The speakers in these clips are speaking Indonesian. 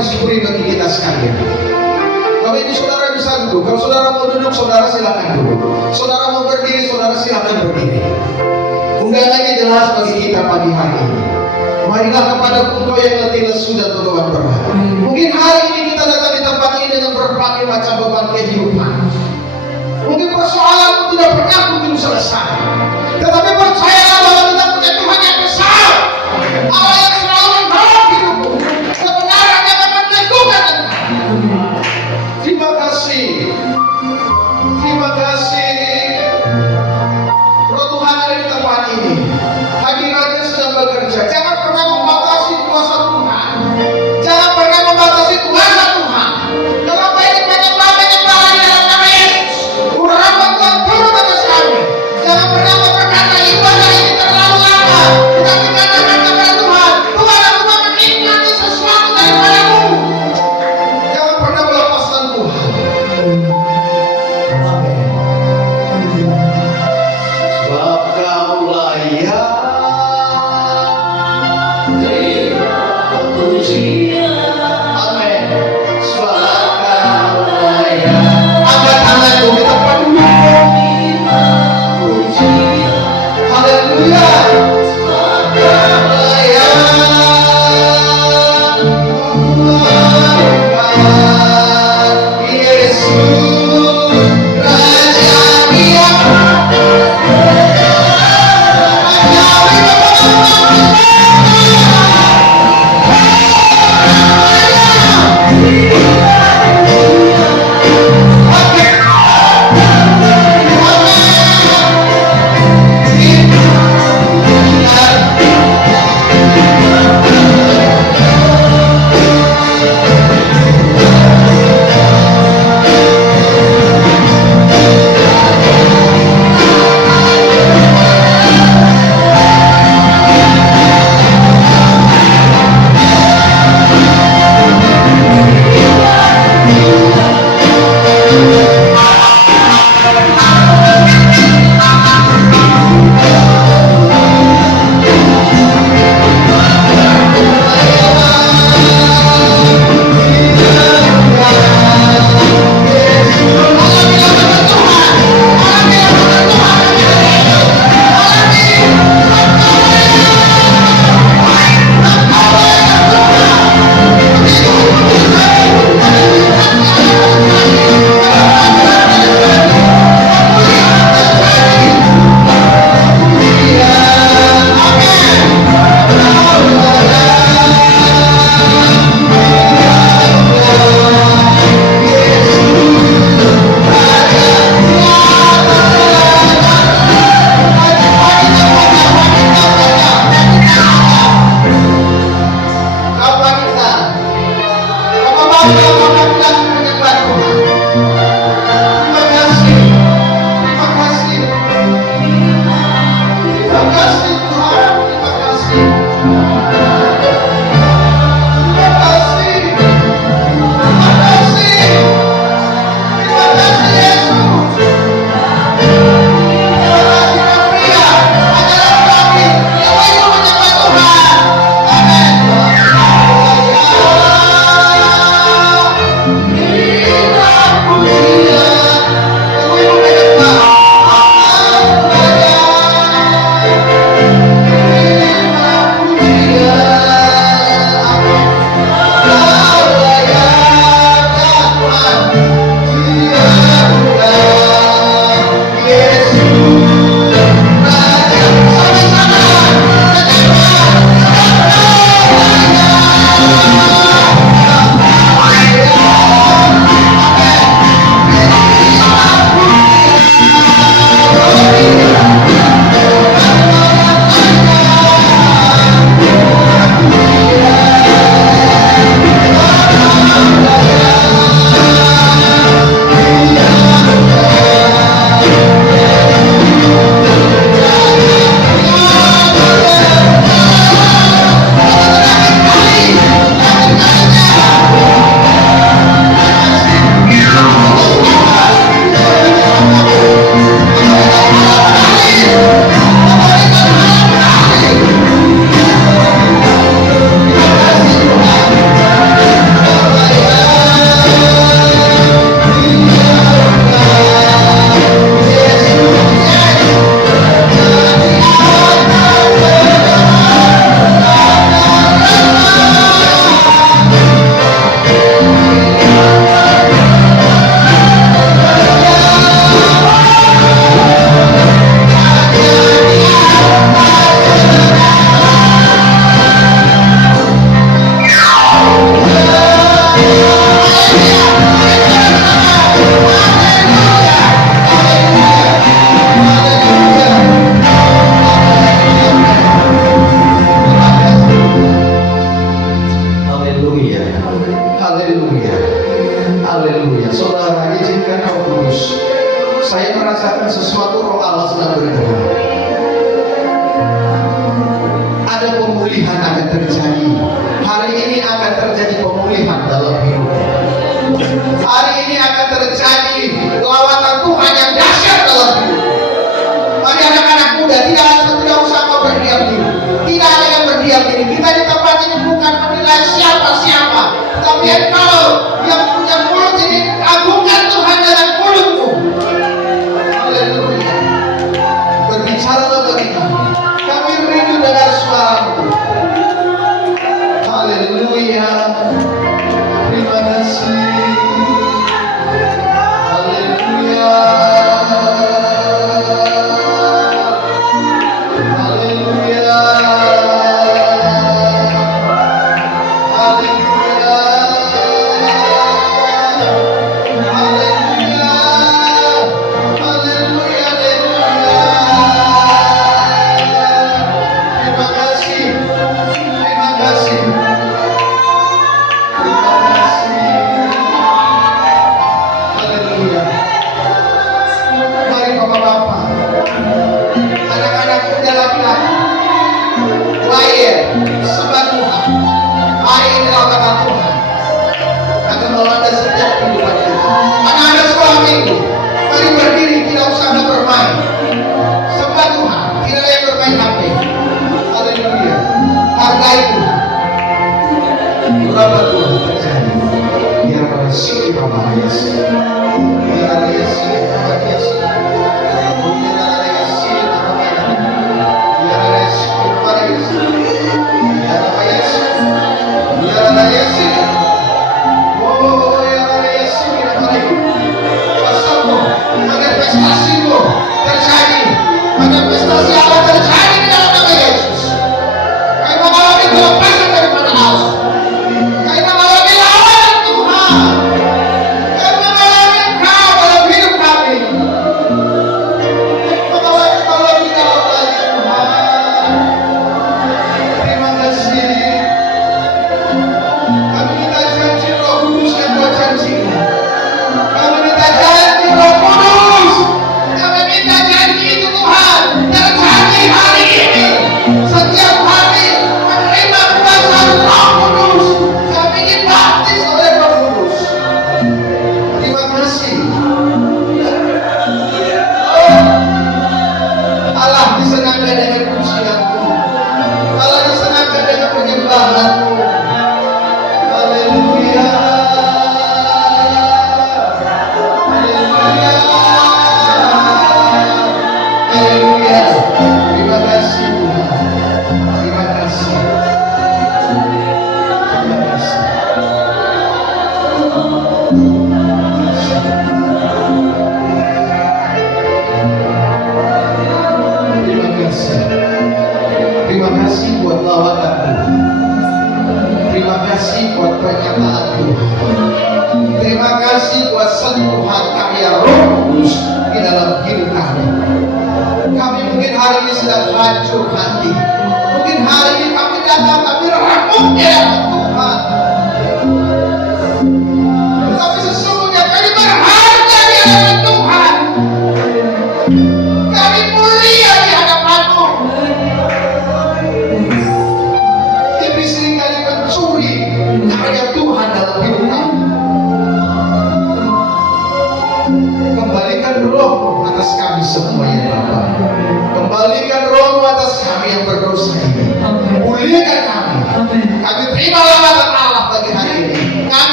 mensyukuri bagi kita sekalian. Bapak Ibu Saudara bisa duduk. Kalau saudara mau duduk, saudara silakan duduk. Saudara mau berdiri, saudara silakan berdiri. Undangannya jelas bagi kita pagi hari ini. Marilah kepada engkau yang letih lesu dan beban berat. Mungkin hari ini kita datang di tempat ini dengan berbagai macam beban kehidupan. Mungkin persoalan tidak pernah mungkin selesai. Tetapi percayalah bahwa kita punya Tuhan yang besar, Allah yang selalu menolong hidupmu. Kebenaran yang akan meneguhkan engkau. Terima kasih. Terima kasih. Roh Tuhan ada di tempat ini. Hadiratnya sedang bekerja. Jangan pernah membatasi kuasa Tuhan. Jangan pernah membatasi kuasa Tuhan. Kalau kau ingin menyembah di dalam nama Yesus. merasakan sesuatu roh Allah sedang bergerak. Ada pemulihan akan terjadi. Hari ini akan terjadi pemulihan dalam hidup. Hari ini akan terjadi lawatan Tuhan yang dahsyat dalam hidup. Bagi anak-anak muda, tidak usah kau berdiam diri. Tidak ada yang berdiam diri. Kita di tempat ini bukan menilai siapa-siapa, tapi engkau yang punya mulut ini, agungkan Tuhan dalam mulutmu. Haleluya. Berbicaralah bagi kami. Kami rindu dengar suaramu. Haleluya. Terima kasih. Haleluya.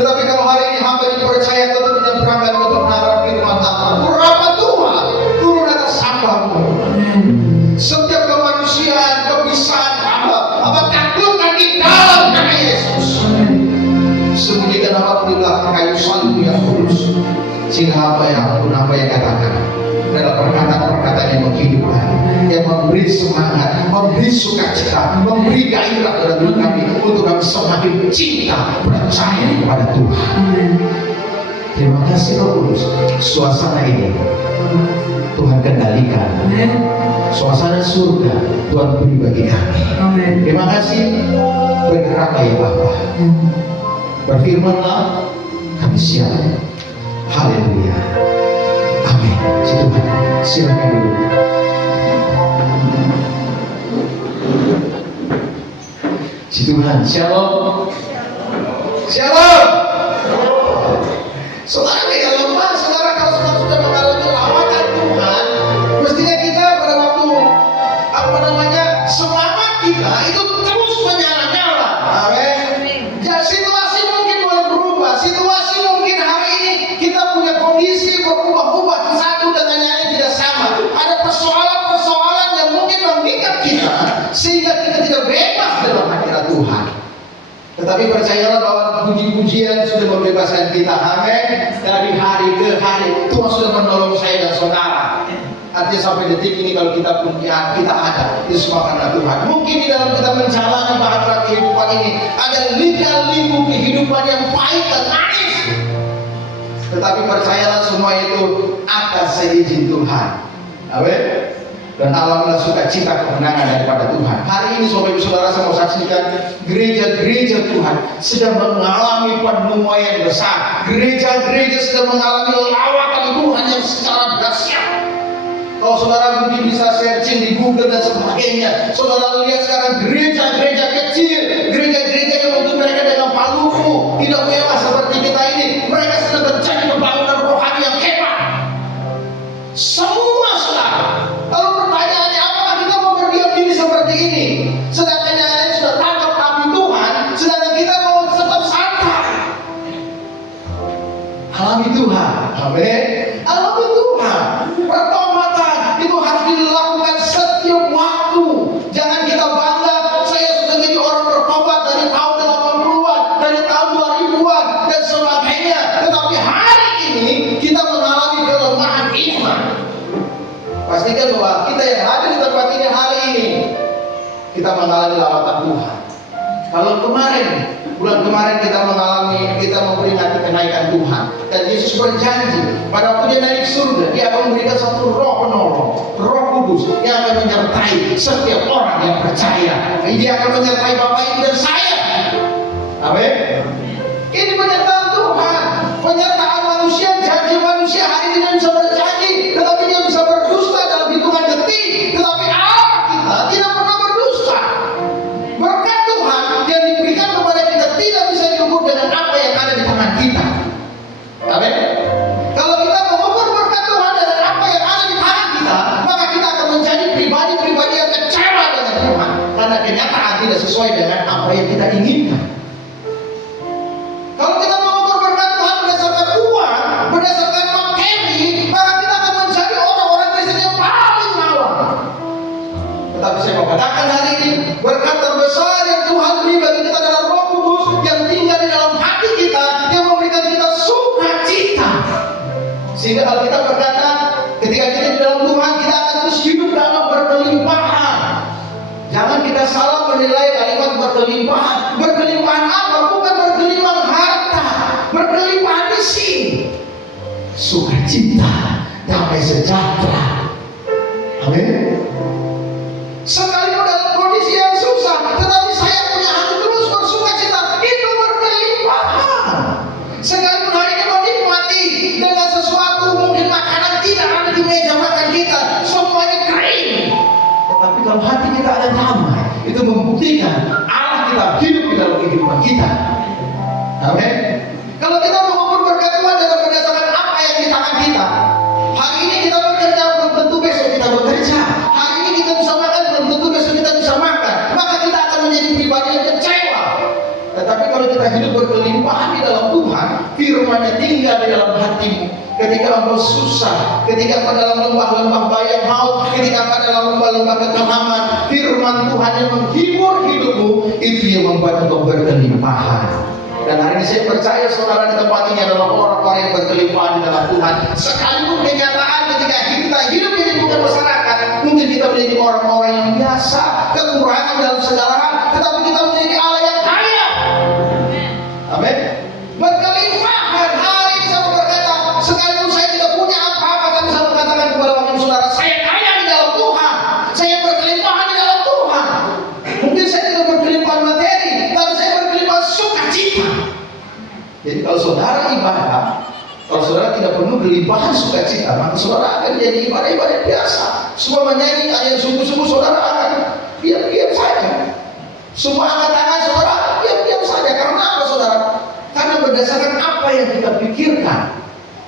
Tetapi kalau hari ini hamba dipercaya untuk menyeberangkan kebenaran Sehingga apa yang katakan adalah perkataan-perkataan yang menghidupkan, yang memberi semangat, memberi sukacita, memberi gairah dalam hidup kami untuk kami semakin cinta, percaya kepada Tuhan. Terima kasih Roh Kudus. Suasana ini Tuhan kendalikan. Suasana surga Tuhan beri bagi kami. Terima kasih. Bergeraklah ya Bapa. Berfirmanlah, kami siap. Haleluya. Amin. Si Tuhan, silakan dulu. Si Tuhan, shalom. Shalom. Saudara yang lemah, saudara kalau sudah mengalami lawatan Tuhan, mestinya kita pada waktu semangat kita itu terus menyala-nyala. Amin. Ya, situasi mungkin boleh berubah, situasi mungkin hari ini kita punya kondisi berubah-ubah, satu dengan yang lain tidak sama. Ada persoalan-persoalan yang mungkin mengikat kita sehingga kita tidak bebas dalam hadirat Tuhan. Tetapi percayalah bahwa puji-pujian sudah membebaskan kita. Amin. Dari hari ke hari Tuhan sudah menolong saya dan saudara. Artinya sampai detik ini kalau kita punya, kita ada, itu semua karena Tuhan. Mungkin di dalam kita menjalani bahtera kehidupan ini ada lika-liku kehidupan yang pahit dan manis. Tetapi percayalah semua itu atas seizin Tuhan. Amin. Dan alamilah sukacita kemenangan daripada Tuhan. Hari ini saudara saya mau saksikan gereja-gereja Tuhan sedang mengalami penemuan besar. Gereja-gereja sedang mengalami lawatan Tuhan yang secara dahsyat. Kalau saudara mungkin bisa searching di Google dan sebagainya, saudara lihat sekarang gereja-gereja kecil, gereja-gereja yang mungkin mereka dengan paluku tidak mewah seperti kita ini, mereka sedang terjadi pembangunan rohani yang hebat. Semua saudara. Lalu pertanyaannya, apakah kita mau berdiam diri seperti ini? Sedangkan yang lain sudah tangkap api Tuhan, sedangkan kita mau tetap santai. Alami Tuhan. Amin. Alami Tuhan. Pertobatan itu harus dilakukan setiap waktu. Jangan kita bangga, saya sudah jadi orang bertobat dari tahun 80-an, dari tahun 2000-an dan sebagainya. Tetapi hari ini kita mengalami kelemahan iman. Pastikan bahwa kita yang ada di tempat ini hari ini kita mengalami lawatan Tuhan. Kalau bulan kemarin kita memperingati kenaikan Tuhan, dan Yesus berjanji pada waktu dia naik surga, dia akan memberikan satu roh penolong, Roh Kudus yang akan menyertai setiap orang yang percaya. Dia akan menyertai Bapak, Ibu dan saya. Amin. Ini penyertaan Tuhan, penyertaan manusia, janji manusia hari ini dia bisa berjanji, tetapi dia bisa berdusta dalam hitungan detik. Tetapi Allah kita tidak pernah berdusta. Berkat Tuhan yang diberikan kepada kita tidak bisa diukur dengan apa yang ada di tangan kita. Amin. Kalau kita mengukur berkat Tuhan dengan apa yang ada di tangan kita, maka kita akan menjadi pribadi-pribadi yang kecewa dengan Tuhan, karena kenyataan tidak sesuai dengan apa yang kita inginkan. Kalau kita mengukur berkat Tuhan berdasarkan uang, berdasarkan materi, maka kita akan menjadi orang-orang Kristen yang paling mawar. Tetapi saya mau katakan hari ini, berkat terbesar yang Tuhan beri bagi kita adalah Roh Kudus yang tinggal di dalam hati kita, yang memberikan kita sukacita. Sehingga Alkitab berkata, ketika kita di dalam Tuhan, kita akan terus hidup dalam berkelimpahan. Jangan kita salah menilai kalimat berkelimpahan. Berkelimpahan apa? Bukan berkelimpahan harta, berkelimpahan isi, sukacita, damai sejahtera. Amin. Sekalipun dalam kondisi yang susah, tetapi saya punya hati terus bersukacita, itu berkelimpahan. Sekalipun hari ini menikmati dengan sesuatu, mungkin makanan tidak ada di meja makan kita, semuanya kering, tetapi kalau hati kita ada damai, itu membuktikan Allah kita hidup di dalam kehidupan kita. Amin. Kalau kita mengukur berkat Tuhan dengan berdasarkan apa yang di tangan kita, hari ini kita bekerja, belum tentu besok kita bekerja. Hari ini kita bisa makan, belum tentu besok kita bisa makan. Maka kita akan menjadi pribadi yang kecewa. Tetapi kalau kita hidup berkelimpahan di dalam Tuhan, firman-Nya tinggal di dalam hatimu. Ketika engkau susah, ketika engkau dalam lembah-lembah bayang maut, ketika engkau dalam lembah-lembah kekelaman, firman Tuhan yang menghibur hidupmu, itu yang membuat engkau berkelimpahan. Dan hari ini saya percaya saudara di tempat ini adalah orang-orang yang berkelimpahan di dalam Tuhan. Sekalipun kenyataan ketika kita hidup di lingkungan masyarakat, mungkin kita menjadi orang-orang yang biasa, kekurangan dalam segala hal, tetapi kita menjadi Allah yang kaya. Amin. Berkelimpahan. Hari ini saya berkata, sekalipun saya tidak punya apa-apa, tapi saya mengatakan kepada wakil saudara, saya kaya di dalam Tuhan. Saya berkelimpahan di dalam Tuhan. Mungkin saya tidak berkelimpahan materi, tapi saya berkelimpahan sukacita. Jadi kalau saudara ibadah, kalau saudara tidak penuh kelimpahan sukacita, maka saudara akan jadi ibadah-ibadah biasa. Semua menyanyi ayat sungguh-sungguh, saudara akan diam-diam saja. Semua angkat tangan saudara diam-diam saja. Karena apa saudara? Karena berdasarkan apa yang kita pikirkan.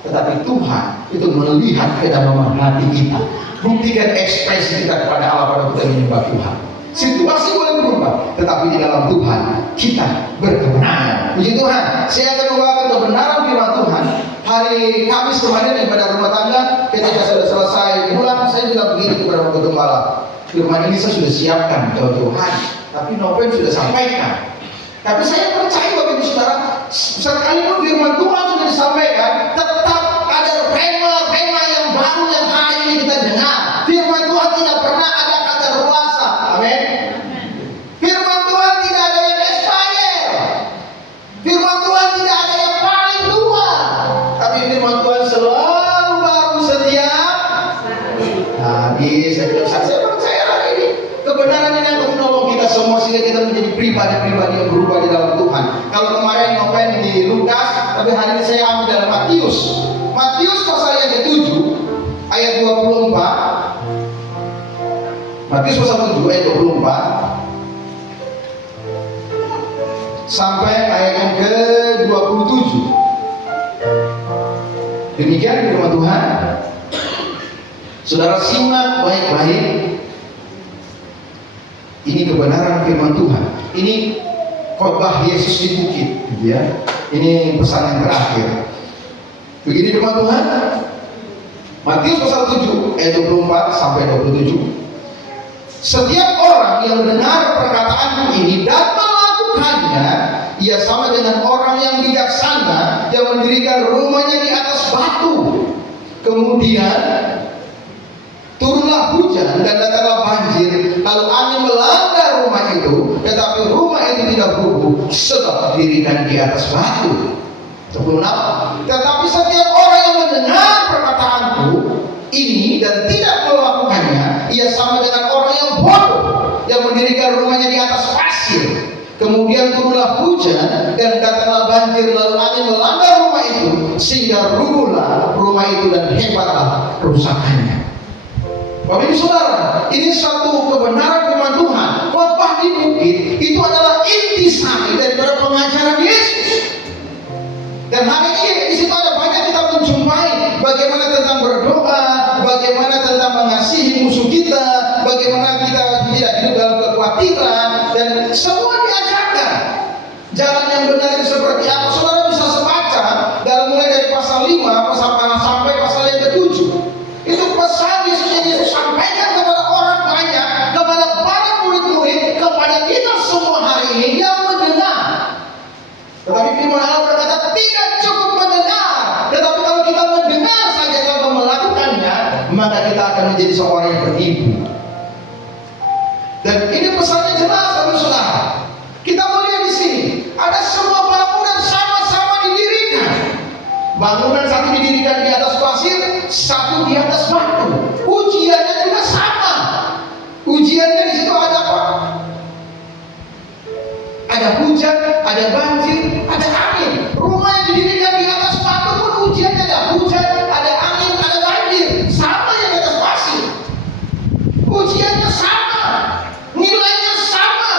Tetapi Tuhan itu melihat kedalaman hati kita. Buktikan ekspresi kita kepada Allah pada kita menyembah Tuhan. Situasi boleh berubah, tetapi di dalam Tuhan kita berkemenangan. Puji Tuhan. Saya akan membawakan kebenaran firman Tuhan. Hari Kamis kemarin ibadah rumah tangga, ketika sudah selesai pulang, saya bilang begini kepada Bapak Gembala, firman ini saya sudah siapkan jauh-jauhan, tapi Noven sudah sampaikan. Tapi saya percaya Bapak Ibu Saudara, sekalipun firman Tuhan sudah disampaikan, tetap ada rema yang baru yang hari ini kita dengar. Firman Tuhan tidak pernah ada kata ruasa. Amin. Firman Tuhan tidak ada yang expired. Firman Tuhan tidak ada yang paling tua. Tapi firman Tuhan selalu baru setiap hari. Saya percaya hari ini kebenaran ini akan menolong kita semua sehingga kita menjadi pribadi-pribadi yang berubah di dalam Tuhan. Kalau kemarin ngopen di Lukas, tapi hari ini saya ambil dalam Matius. Matius pasal yang ke-7 ayat 24. Matius pasal 7 ayat 24 sampai ayat yang ke-27. Demikian firman Tuhan. Saudara simak baik-baik. Ini kebenaran firman Tuhan. Ini khotbah Yesus di bukit, ya. Ini pesan yang terakhir. Begini firman Tuhan. Matius pasal 7 ayat 24 sampai 27. Setiap orang yang mendengar perkataanku ini dan melakukannya, ia sama dengan orang yang bijaksana yang mendirikan rumahnya di atas batu. Kemudian turunlah hujan dan datanglah banjir, lalu angin melanda rumah itu, tetapi rumah itu tidak rubuh sebab didirikan di atas batu. 26. Tetapi setiap orang yang mendengar perkataanku ini dan tidak melakukannya, ia sama dengan orang yang bodoh yang mendirikan rumahnya di atas pasir. Kemudian turunlah hujan dan datanglah banjir, lalu angin melanda rumah itu sehingga rubuhlah rumah itu dan hebatlah kerusakannya. Bapak Ibu Saudara, ini suatu kebenaran firman Tuhan. Khotbah di bukit itu adalah intisari daripada pengajaran Yesus. Dan hari ini di situ ada banyak kita menjumpai bagaimana tentang berdoa, bagaimana tentang mengasihi musuh kita, bagaimana kita tidak hidup dalam kekhawatiran, dan semua diajarkan. Jalan yang benar itu seperti apa? Saudara bisa membaca dalam mulai dari pasal 5 sampai pasal yang ke-7. Itu pesan Yesus yang Yesus sampaikan kepada orang banyak, kepada para murid-murid, kepada kita semua hari ini yang mendengar. Tetapi firman Allah berkata tidak cukup mendengar, tetapi kalau kita mendengar saja tanpa melakukannya, maka kita akan menjadi seorang yang beribu. Dan ini pesannya jelas, Bapak Saudara. Kita melihat di sini ada semua bangunan sama-sama didirikan. Bangunan satu didirikan di atas pasir, satu di atas batu. Ujiannya juga sama. Ujiannya di situ ada apa? Ada hujan, ada banjir, ada angin. Rumah yang didirikan di atas batu pun ujiannya ada hujan, ada angin, ada banjir. Sama yang di atas pasir. Ujiannya sama, nilainya sama.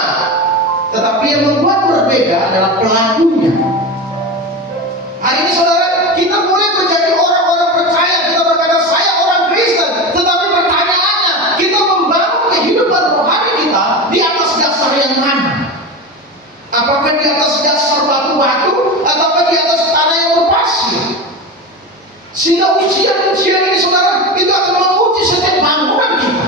Tetapi yang membuat berbeda adalah pelakunya. Hari ini saudara, kita boleh menjadi orang-orang percaya. Kita berkata saya orang Kristen, tetapi pertanyaannya, kita membangun kehidupan rohani kita di atas dasar yang mana? Apakah di atas dasar batu-batu ataukah di atas tanah yang berpasir? Sehingga ujian-ujian ini saudara, itu akan menguji setiap bangunan kita.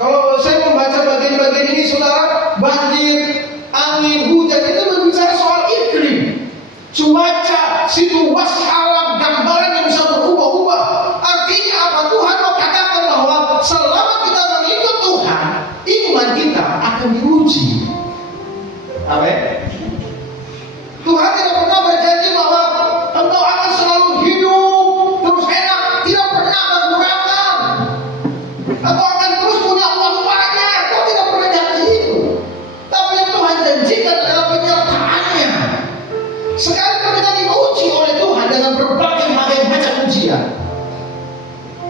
Kalau saya membaca bagian-bagian ini saudara, banjir, angin, hujan itu berbicara soal iklim, cuaca, situasi alam, gambaran yang bisa berubah-ubah. Artinya apa? Tuhan mau katakan bahwa selama kita mengikut Tuhan, iman kita akan diuji. Amin. Tuhan tidak pernah berjanji bahwa engkau akan selalu hidup terus enak, tidak pernah berkurang. Engkau akan terus punya uang banyak, Tuhan tidak pernah janji itu. Tapi yang Tuhan janjikan adalah penyertaannya. Sekalipun kita diuji oleh Tuhan dengan berbagai macam ujian,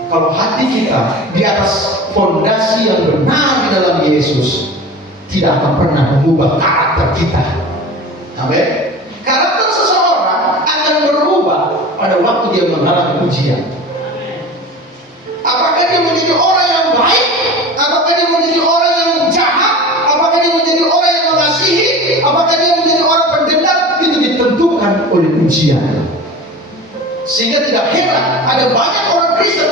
kalau hati kita di atas fondasi yang benar di dalam Yesus, tidak akan pernah mengubah karakter kita. Amin. Karakter seseorang akan berubah pada waktu dia mengalami ujian. Apakah dia menjadi orang yang baik? Apakah dia menjadi orang yang jahat? Apakah dia menjadi orang yang mengasihi? Apakah dia menjadi orang pendendam? Itu ditentukan oleh ujian. Sehingga tidak heran ada banyak orang Kristen.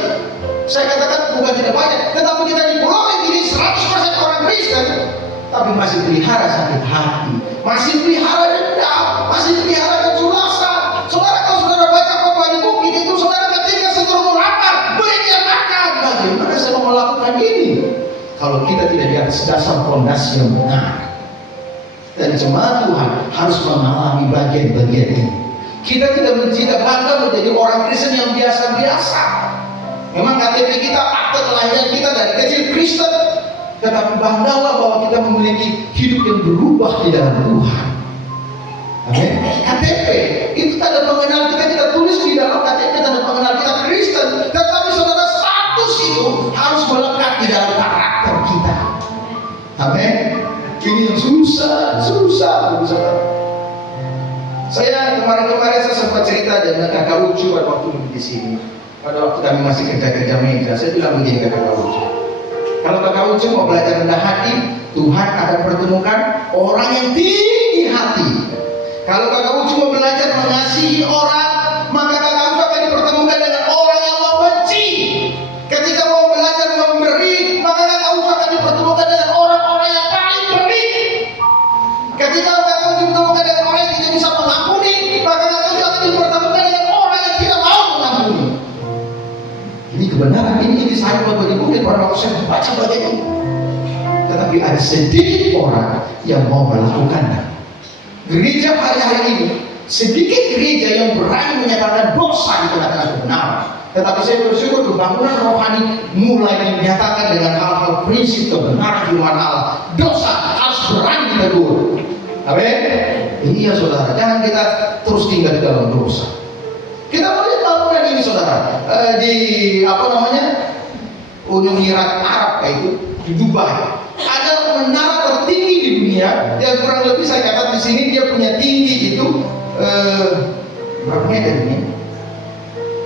Saya katakan bukan tidak banyak, tetapi kita di pulau ini 100% orang Kristen, tapi masih pelihara sakit hati, masih pelihara dendam, masih pelihara keculasan. Saudara, kalau saudara baca khotbah di bukit itu, saudara ketika sedang lapar, beri dia makan. Bagaimana saya mau melakukan ini kalau kita tidak di atas dasar fondasi yang benar? Dan jemaat Tuhan harus mengalami bagian-bagian ini. Kita tidak bangga menjadi orang Kristen yang biasa-biasa. Memang KTP kita, akte kelahiran kita dari kecil Kristen, tetapi banggalah bahwa kita memiliki hidup yang berubah di dalam Tuhan. Amin. KTP itu tanda pengenal kita tulis di dalam KTP tanda pengenal kita Kristen. Tetapi saudara, status itu harus melekat di dalam karakter kita. Amin. Ini yang susah. Saya kemarin saya sempat cerita dengan kakak Ucu pada waktu di sini. Pada waktu kami masih kerja meja, saya bilang begini ke kakak Ucu. Kalau kakak Ucu mau belajar rendah hati, Tuhan akan pertemukan orang yang tinggi hati. Kalau kakak Ucu mau belajar mengasihi orang, maka kakak Ucu akan dipertemukan dengan orang yang membenci. Ketika mau belajar memberi, maka kakak Ucu akan dipertemukan dengan orang-orang yang paling pelit. Ketika kakak Ucu dipertemukan dengan orang yang tidak bisa mengampuni, maka kakak Ucu akan dipertemukan dengan orang yang tidak mau mengampuni. Ini kebenaran, ini saya buat bagi mungkin orang saya baca ini. Tetapi ada sedikit orang yang mau melakukannya. Gereja hari-hari ini, sedikit gereja yang berani menyatakan dosa di tengah-tengah kebenaran. Tetapi saya bersyukur kebangunan rohani mulai dinyatakan dengan hal-hal prinsip kebenaran firman Allah. Dosa harus berani ditegur. Amin. Iya saudara, jangan kita terus tinggal di dalam dosa. Kita melihat bangunan ini saudara, di Uni Emirat Arab itu di Dubai. Ada menara tertinggi di dunia yang kurang lebih saya katakan di sini dia punya tinggi itu berapa meter ini?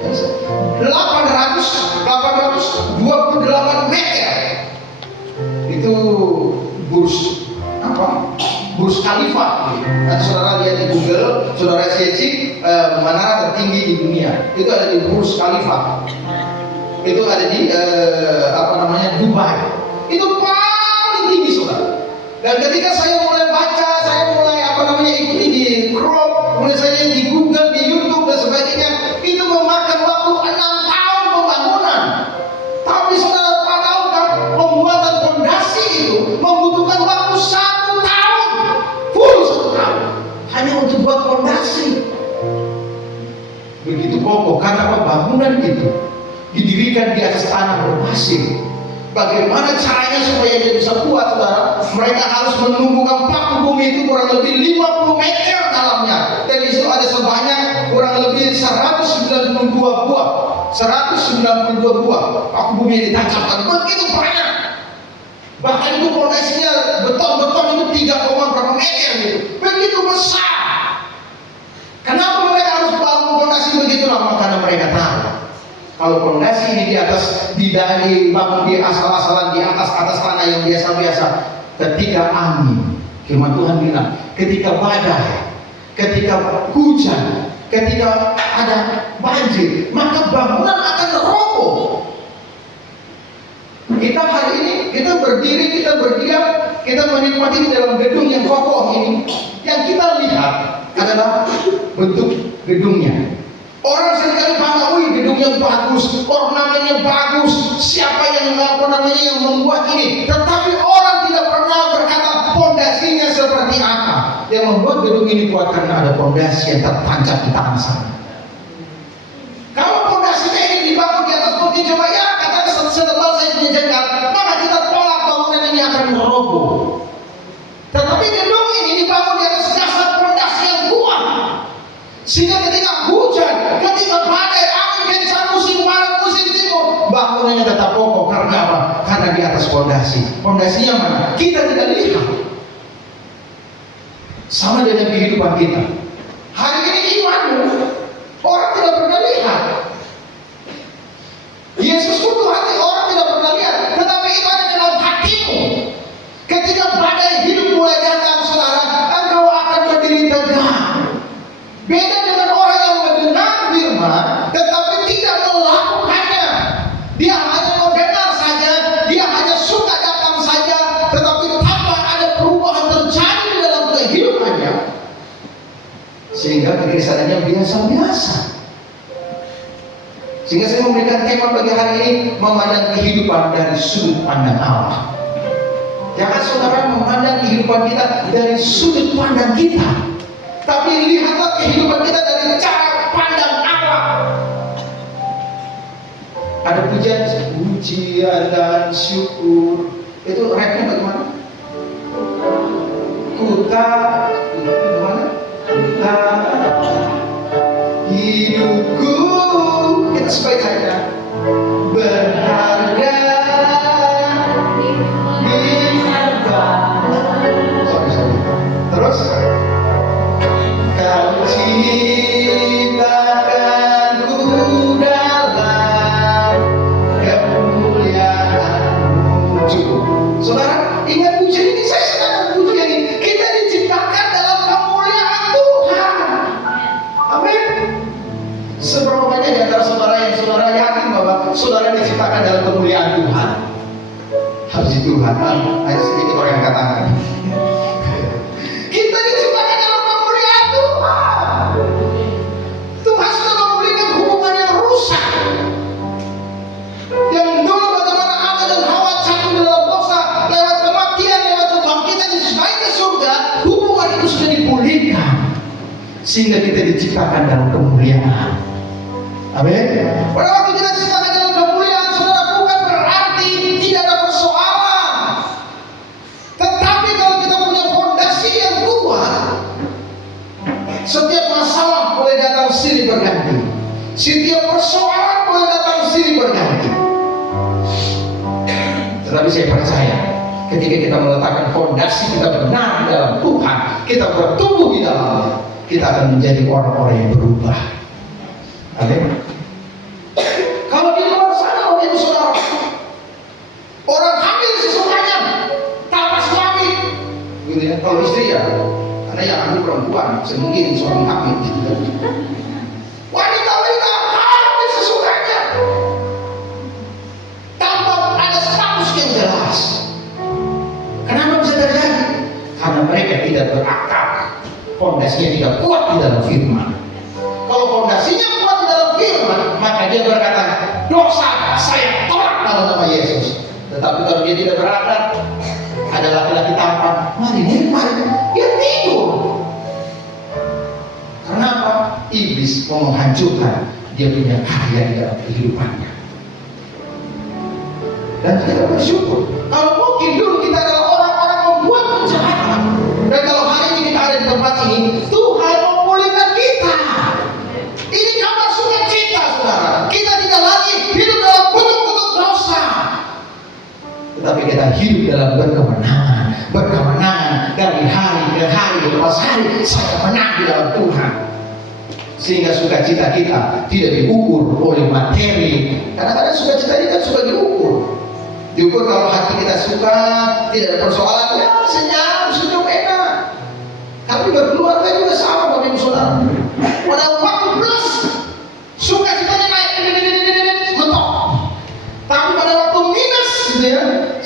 828 meter. Itu Burj Khalifa. Nanti saudara lihat di Google, saudara cek menara tertinggi di dunia. Itu ada di Burj Khalifa. Itu ada di Dubai. Itu paling tinggi saudara. Dan ketika saya mulai baca, saya mulai ikuti di Chrome, mulai saya di Google, di YouTube dan sebagainya, itu memakan waktu 6 tahun pembangunan. Tapi saudara tahu kan, pembuatan fondasi itu membutuhkan waktu 1 tahun, full 1 tahun, hanya untuk buat fondasi. Begitu kokoh karena bangunan itu didirikan di atas tanah berpasir. Bagaimana caranya supaya dia bisa kuat, saudara? Mereka harus menumbuhkan paku bumi itu kurang lebih 50 meter dalamnya. Dan di situ ada sebanyak kurang lebih 192 buah paku bumi yang ditancapkan. Begitu banyak. Bahkan itu fondasinya beton itu 3, berapa meter gitu. Begitu besar. Kenapa mereka harus bangun fondasi begitu lama? Karena mereka tahu kalau fondasi ini bangun di asal-asalan di atas tanah yang biasa-biasa, ketika angin, firman Tuhan bilang, ketika badai, ketika hujan, ketika ada banjir, maka bangunan akan roboh. Kita hari ini kita berdiri, kita berdiam, kita menikmati di dalam gedung yang kokoh ini, yang kita lihat adalah bentuk gedungnya. Orang seringkali bangga, wih gedungnya bagus, ornamennya bagus, siapa yang yang membuat ini. Tetapi orang tidak pernah berkata pondasinya seperti apa. Yang membuat gedung ini kuat karena ada pondasi yang tertancap di tanah sana. Kalau pondasinya ini dibangun di atas bukit coba ya, katakan setelah saya menjengkel, maka kita tolak bangunan ini akan meroboh. Tetapi gedung ini dibangun di atas dasar pondasi yang kuat, sehingga ketika hujan, ketika badai, angin kencang, musim barat, musim timur, bangunannya tetap kokoh. Karena apa? Karena di atas pondasi. Pondasinya mana? Kita tidak lihat. Sama dengan kehidupan kita. Hari ini imanmu, orang tidak pernah lihat. Yesus butuh hati, orang tidak pernah lihat. Tetapi itu ada dalam hatimu. Ketika badai hidup mulai datang, saudara, engkau akan berdiri tegak. Beda dengan orang yang mendengar firman, tetapi tidak melakukannya. Dia hanya mendengar saja, dia hanya suka datang saja, tetapi tanpa ada perubahan terjadi di dalam kehidupannya, sehingga kekristenannya biasa-biasa. Sehingga saya memberikan tema bagi hari ini, memandang kehidupan dari sudut pandang Allah. Jangan saudara memandang kehidupan kita dari sudut pandang kita, tapi lihatlah kehidupan kita dari cara pandang Allah. Ada pujian dan syukur. Itu rapnya bagaimana? Bagaimana? Hidupku, kita sebaik saja berharga. Terus kau ciptakanku dalam kemuliaan-Mu. Saudara, ingat pujian ini, saya sedang pujian ini. Kita diciptakan dalam kemuliaan Tuhan. Amin. Seberapa banyak di antara saudara yang saudara yakin bahwa saudara diciptakan dalam kemuliaan Tuhan? Puji Tuhan. Ada sedikit orang yang katakan. Kita diciptakan dalam kemuliaan Tuhan. Tuhan sudah memberikan hubungan yang rusak. Yang dulu bagaimana Adam dan Hawa jatuh dalam dosa, lewat kematian, lewat kebangkitan Yesus naik ke surga, hubungan itu sudah dipulihkan, sehingga kita diciptakan dalam kemuliaan. Amin. Pada waktu kita diciptakan dalam kemuliaan, saudara, bukan berarti tidak ada persoalan. Tetapi kalau kita punya fondasi yang kuat, setiap masalah boleh datang silih berganti, setiap persoalan boleh datang silih berganti. Tetapi saya percaya, ketika kita meletakkan fondasi kita benar di dalam Tuhan, kita bertumbuh di dalamnya, kita akan menjadi orang-orang yang berubah. Amin. Kalau di luar sana, oleh saudara, orang hamil sesungguhnya tanpa suami, gitu ya. Kalau istri ya, karena yang hamil perempuan, semungkin suami hamil. Wanita-wanita hamil sesungguhnya tanpa ada status yang jelas. Kenapa bisa terjadi? Karena mereka tidak berakar, fondasinya tidak kuat di dalam firman. Kalau fondasinya kuat di dalam firman, maka dia berkata, dosa saya tolak dalam nama Yesus. Tetapi kalau dia tidak berakar, ada laki-laki tampan, mari, dia tidur. Kenapa? Iblis mau menghancurkan dia punya karya di dalam kehidupannya. Dan kita bersyukur. Kalau mungkin dulu kita adalah orang-orang membuat kejahatan, dan kalau hari ini kita ada di tempat ini, Tuhan memulihkan kita. Ini kabar sukacita, saudara. Kita tidak lagi hidup dalam kutuk-kutuk dosa, tetapi kita hidup dalam berkemenangan dari hari ke hari, lepas hari saya menang di dalam Tuhan. Sehingga sukacita kita tidak diukur oleh materi. Kadang-kadang sukacita ini kan suka diukur kalau hati kita suka, tidak ada persoalan, ya senyum, senyum enak. Tapi berkeluarga juga sama Bapak Ibu Saudara. Pada waktu plus, sukacitanya naik, mentok. Tapi pada waktu minus, gitu ya,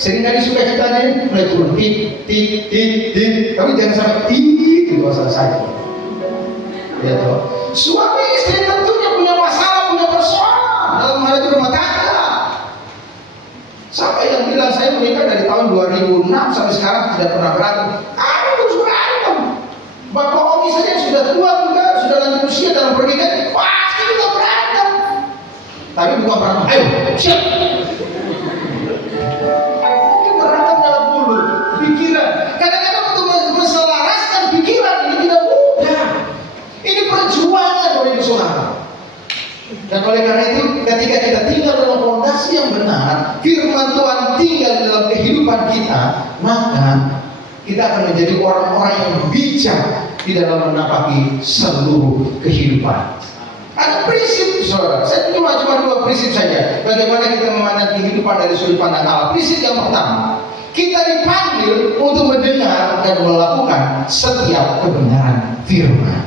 Seringkali sukacitanya mulai turun tik tik tik tik, tapi jangan sampai tik itu selesai. Ya toh. Suami istri tentunya punya masalah, punya persoalan dalam hal itu rumah tangga. Sampai yang bilang saya menikah dari tahun 2006 sampai sekarang tidak pernah berantem. Kami terus berantem. Bapak Omi saja sudah tua juga, sudah lanjut usia dalam pernikahan, pasti juga berantem. Tapi bukan berantem, ayo siap. Berantem dalam mulut, pikiran. Kadang-kadang untuk menselaraskan pikiran ini tidak mudah. Ini perjuangan oleh saudara. Dan oleh karena itu, ketika kita tinggal dalam fondasi yang benar, firman Tuhan tinggal dalam kehidupan kita, maka kita akan menjadi orang-orang yang bijak di dalam menapaki seluruh kehidupan. Ada prinsip, saudara. Saya cuma dua prinsip saja. Bagaimana kita memandang kehidupan dari sudut pandang Allah. Prinsip yang pertama, kita dipanggil untuk mendengar dan melakukan setiap kebenaran firman.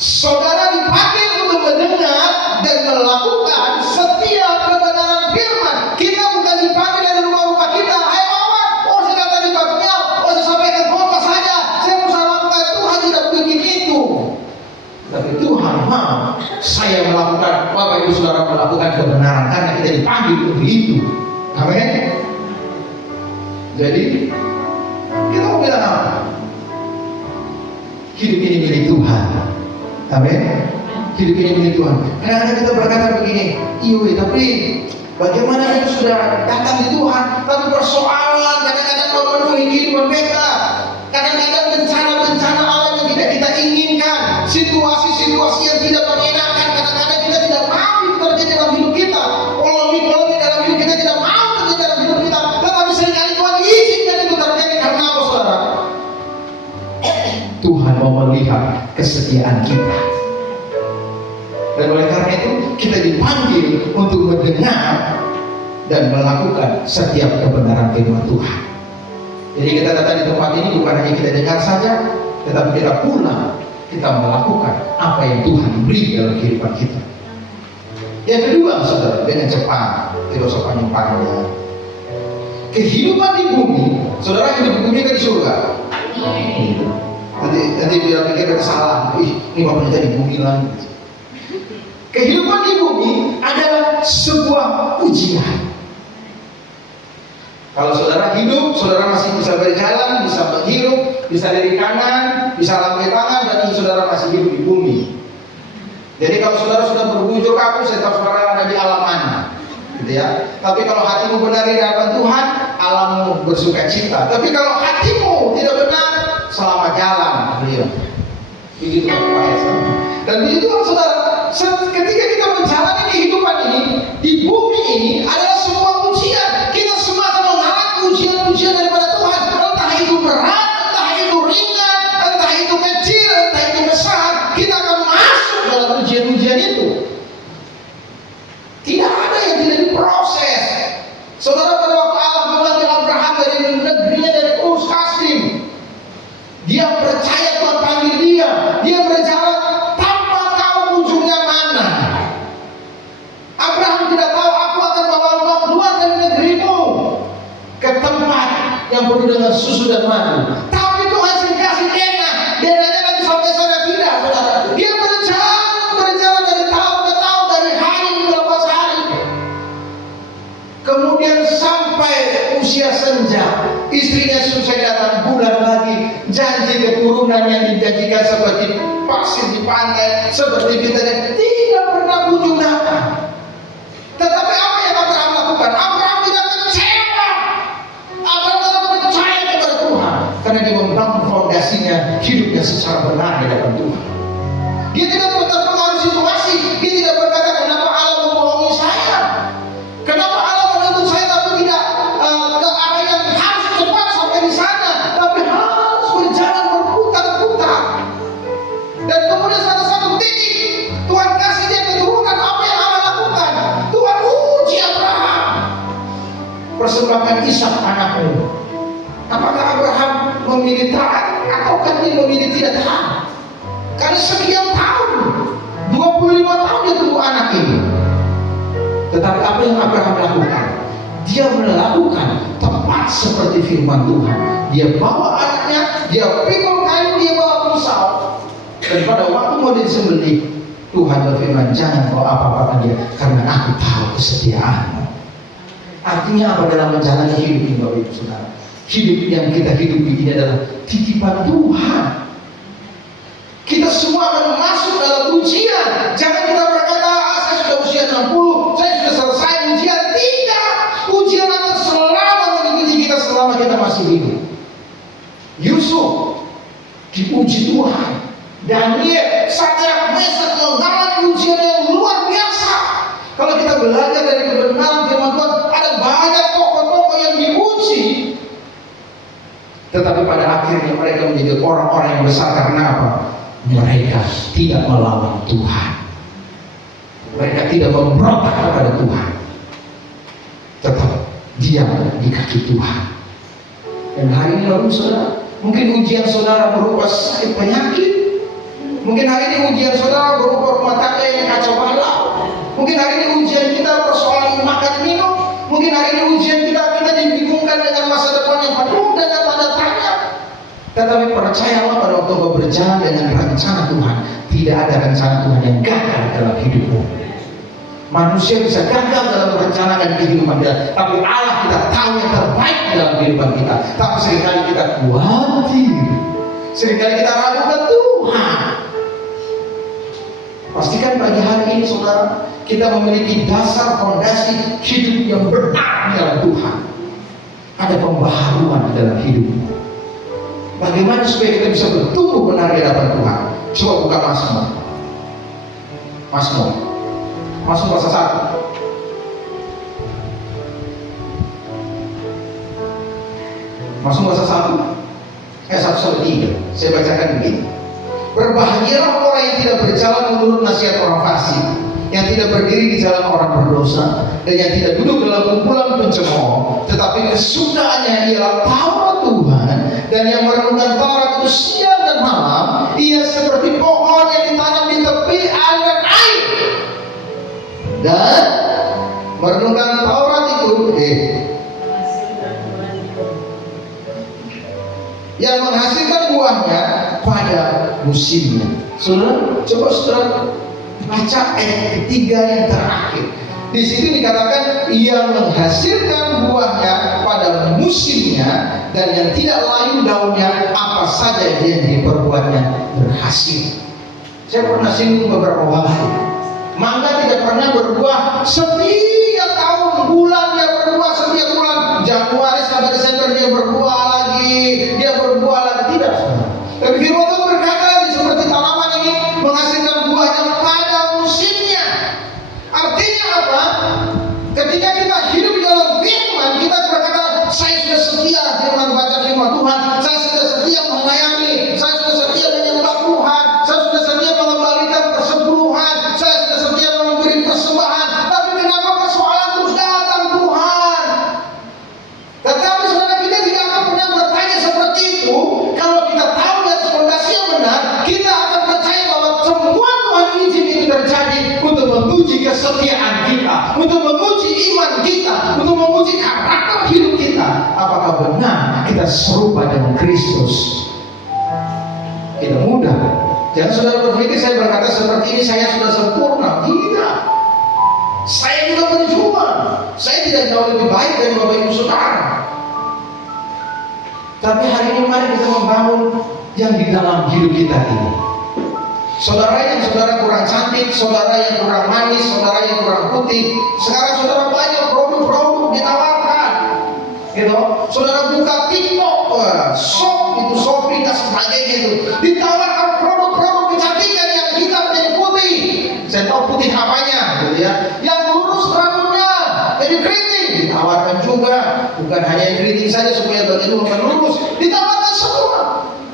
Saudara dipanggil untuk mendengar dan melakukan setiap kebenaran firman. Kita bukan dipanggil dari rumah-rumah kita. Hai kawan, saya kata di babnya, saya sampaikan khotbah saja. Saya mau lakukan, Tuhan tidak bikin itu. Tapi Tuhan mau saya melakukan, Bapak Ibu Saudara melakukan kebenaran karena kita dipanggil untuk itu. Amin. Jadi kita mau bilang apa? Hidup ini milik Tuhan. Amin. Hidup ini milik Tuhan. Kadang-kadang kita berkata begini, iya tapi bagaimana itu sudah datang di Tuhan, tapi persoalan kadang-kadang memenuhi kehidupan mereka. Kadang-kadang bencana-bencana alam yang tidak kita inginkan, situasi-situasi yang tidak menyenangkan, kadang-kadang kita tidak mau terjadi dalam hidup kita. Polemik-polemik dalam hidup kita tidak mau terjadi dalam hidup kita. Tetapi seringkali Tuhan izinkan itu terjadi karena apa, saudara? Tuhan mau melihat kesetiaan kita. Dan oleh karena itu kita dipanggil untuk mendengar dan melakukan setiap kebenaran firman Tuhan. Jadi kita datang di tempat ini bukan hanya kita dengar saja, tetapi kita pulang, kita melakukan apa yang Tuhan beri dalam kehidupan kita. Yang kedua, saudara, dengan cepat, tidak usah panjang-panjang. Kehidupan di bumi, saudara hidup di bumi kan di surga. Nanti dia pikir kesalahan, ini bapaknya di bumi lagi. Kehidupan di bumi adalah sebuah ujian. Kalau saudara hidup, saudara masih bisa berjalan, bisa menghirup, bisa dari kanan, bisa lambai tangan, berarti saudara masih hidup di bumi. Jadi kalau saudara sudah berbujur kaku, saya tahu saudara ada di alam mana, gitu ya. Tapi kalau hatimu benar di hadapan Tuhan, alammu bersuka cita. Tapi kalau hatimu tidak benar, selamat jalan, beliau. Begitu Pak Esa. Dan begitu saudara, ketika kita menjalani kehidupan ini di bumi ini adalah sebuah ujian. Kita semua akan mengalami ujian-ujian daripada Tuhan. Entah itu berat, entah itu ringan, entah itu kecil, entah itu besar. Kita akan masuk dalam ujian-ujian itu. Tidak ada yang tidak diproses. Saudara, pada waktu Allah memanggil Abraham dari negerinya, dari Ur Kasdim, dia percaya Tuhan panggil dia. Dia berjalan tanpa tahu ujungnya mana. Abraham tidak tahu, aku akan bawa engkau keluar dari negerimu ke tempat yang penuh dengan susu dan madu. Tapi Tuhan kasih denanya lagi sampai sana tidak, saudara. Dia berjalan dari tahun ke tahun, dari hari ke lepas hari. Kemudian sampai usia senja, istrinya selesai datang, bulan lagi, janji keturunan yang dijanjikan seperti pasir di pantai, seperti bintang, tidak pernah kunjung datang. Tetapi apa yang Abraham lakukan? Abraham tidak kecewa. Abraham tetap percaya kepada Tuhan, karena dia membangun fondasinya hidupnya secara benar di hadapan Tuhan. Dia tidak terpengaruh situasi. Dia tidak berkata, kenapa Allah membohongi saya? Kenapa Allah menuntut saya tapi tidak ke arah yang harus cepat sampai di sana, tapi harus berjalan berputar-putar. Dan kemudian satu titik Tuhan kasih dia keturunan. Apa yang Allah lakukan? Tuhan uji Abraham. Persembahkan Ishak anakmu. Apakah Abraham memilih taat ataukah dia memilih tidak taat? Karena sekian tahun, 25 tahun dia tunggu anak ini. Tetapi apa yang Abraham lakukan? Dia seperti firman Tuhan. Dia bawa anaknya, dia pikul kayu, dia bawa pisau. Dan pada waktu mau disembelih, Tuhan berfirman, jangan kau apa-apakan dia, karena aku tahu kesetiaanmu. Artinya apa dalam menjalani hidup ini, Bapak Ibu Saudara? Hidup yang kita hidupi ini adalah titipan Tuhan. Kita semua akan masuk dalam ujian. Jangan kita berkata, saya sudah usia 60, saya sudah selesai ujian. Tidak. Ujian akan selalu mengikuti kita selama kita masih hidup. Yusuf diuji Tuhan. Daniel, Sadrak, Mesak mengalami ujian yang luar biasa. Kalau kita belajar dari kebenaran firman Tuhan, ada banyak tokoh-tokoh yang diuji. Tetapi pada akhirnya mereka menjadi orang-orang yang besar karena apa? Mereka tidak melawan Tuhan. Mereka tidak memberontak kepada Tuhan. Tetap diam di kaki Tuhan. Dan hari ini Bapak Saudara, mungkin ujian saudara berupa sakit penyakit. Mungkin hari ini ujian saudara berupa rumah tangga yang kacau balau. Mungkin hari ini ujian kita persoalan makan minum. Mungkin hari ini ujian kita dibingungkan dengan masa depan yang penuh dengan tanda tanya. Tetapi percayalah pada waktu kau berjalan dengan rencana Tuhan, tidak ada rencana Tuhan yang gagal dalam hidupmu. Manusia bisa gagal dalam merencanakan kehidupan kita, tapi Allah kita tahu yang terbaik dalam kehidupan kita. Tapi seringkali kita khawatir, seringkali kita ragukan Tuhan. Pastikan pagi hari ini saudara, kita memiliki dasar fondasi hidup yang benar di dalam Tuhan. Ada pembaharuan di dalam hidupmu. Bagaimana supaya kita bisa bertumbuh benar di hadapan Tuhan? Coba buka Mazmur. Mazmur pasal 1. Mazmur pasal 1 ayat 1 sampai 3. Saya bacakan begini. Berbahagialah orang yang tidak berjalan menurut nasihat orang fasik, yang tidak berdiri di jalan orang berdosa, dan yang tidak duduk dalam kumpulan pencemooh, tetapi kesukaannya ialah Taurat Tuhan, dan yang merenungkan Taurat itu siang dan malam. Ia seperti pohon yang ditanam di tepi aliran air, dan merenungkan Taurat itu yang menghasilkan buahnya pada musimnya. Saudara, coba saudara baca ayat ketiga yang terakhir. Di situ dikatakan ia menghasilkan buahnya pada musimnya, dan yang tidak layu daunnya, apa saja yang diperbuatnya berhasil. Saya pernah singgung beberapa waktu, mangga tidak pernah berbuah setiap tahun, bulan dia berbuah setiap bulan. Januari sampai Desember dia berbuah lagi, tidak. Tapi firman Tuhan berkata seperti tanaman ini menghasilkan buahnya pada musimnya. Artinya apa? Ketika kita hidup di dalam firman, kita berkata, saya sudah setia dengan baca firman Tuhan, saya sudah setia melayani, saya sudah setia menyembah Tuhan, saya sudah setia mengembalikan persepuluhan, saya sudah setia memberi persembahan. Tapi kenapa persoalan terus datang Tuhan? Tetapi saudara, kita tidak akan pernah bertanya seperti itu. Kalau kita tahu dan fondasi yang benar, kita akan percaya bahwa semua Tuhan izin itu terjadi untuk menguji kesetiaan kita, untuk menguji iman kita, untuk menguji karakter hidup kita. Apakah benar kita serupa dengan Kristus? Tidak mudah. Jangan saudara berpikir saya berkata seperti ini saya sudah sempurna. Tidak. Saya juga berjuang. Saya tidak jauh lebih baik dari Bapak Ibu Saudara. Tapi hari ini mari kita membangun yang di dalam hidup kita ini. Saudara yang saudara kurang cantik, saudara yang kurang manis, saudara yang kurang putih. Sekarang saudara banyak produk-produk ditawarkan, gitu. Saudara buka TikTok, Shopee dan sebagainya itu ditawarkan produk-produk kecantikan yang hitam jadi putih. Saya tahu putih apanya, gitu ya. Yang lurus rambutnya jadi keriting ditawarkan juga. Bukan hanya yang keriting saja supaya bagian lurus, ditawarkan semua.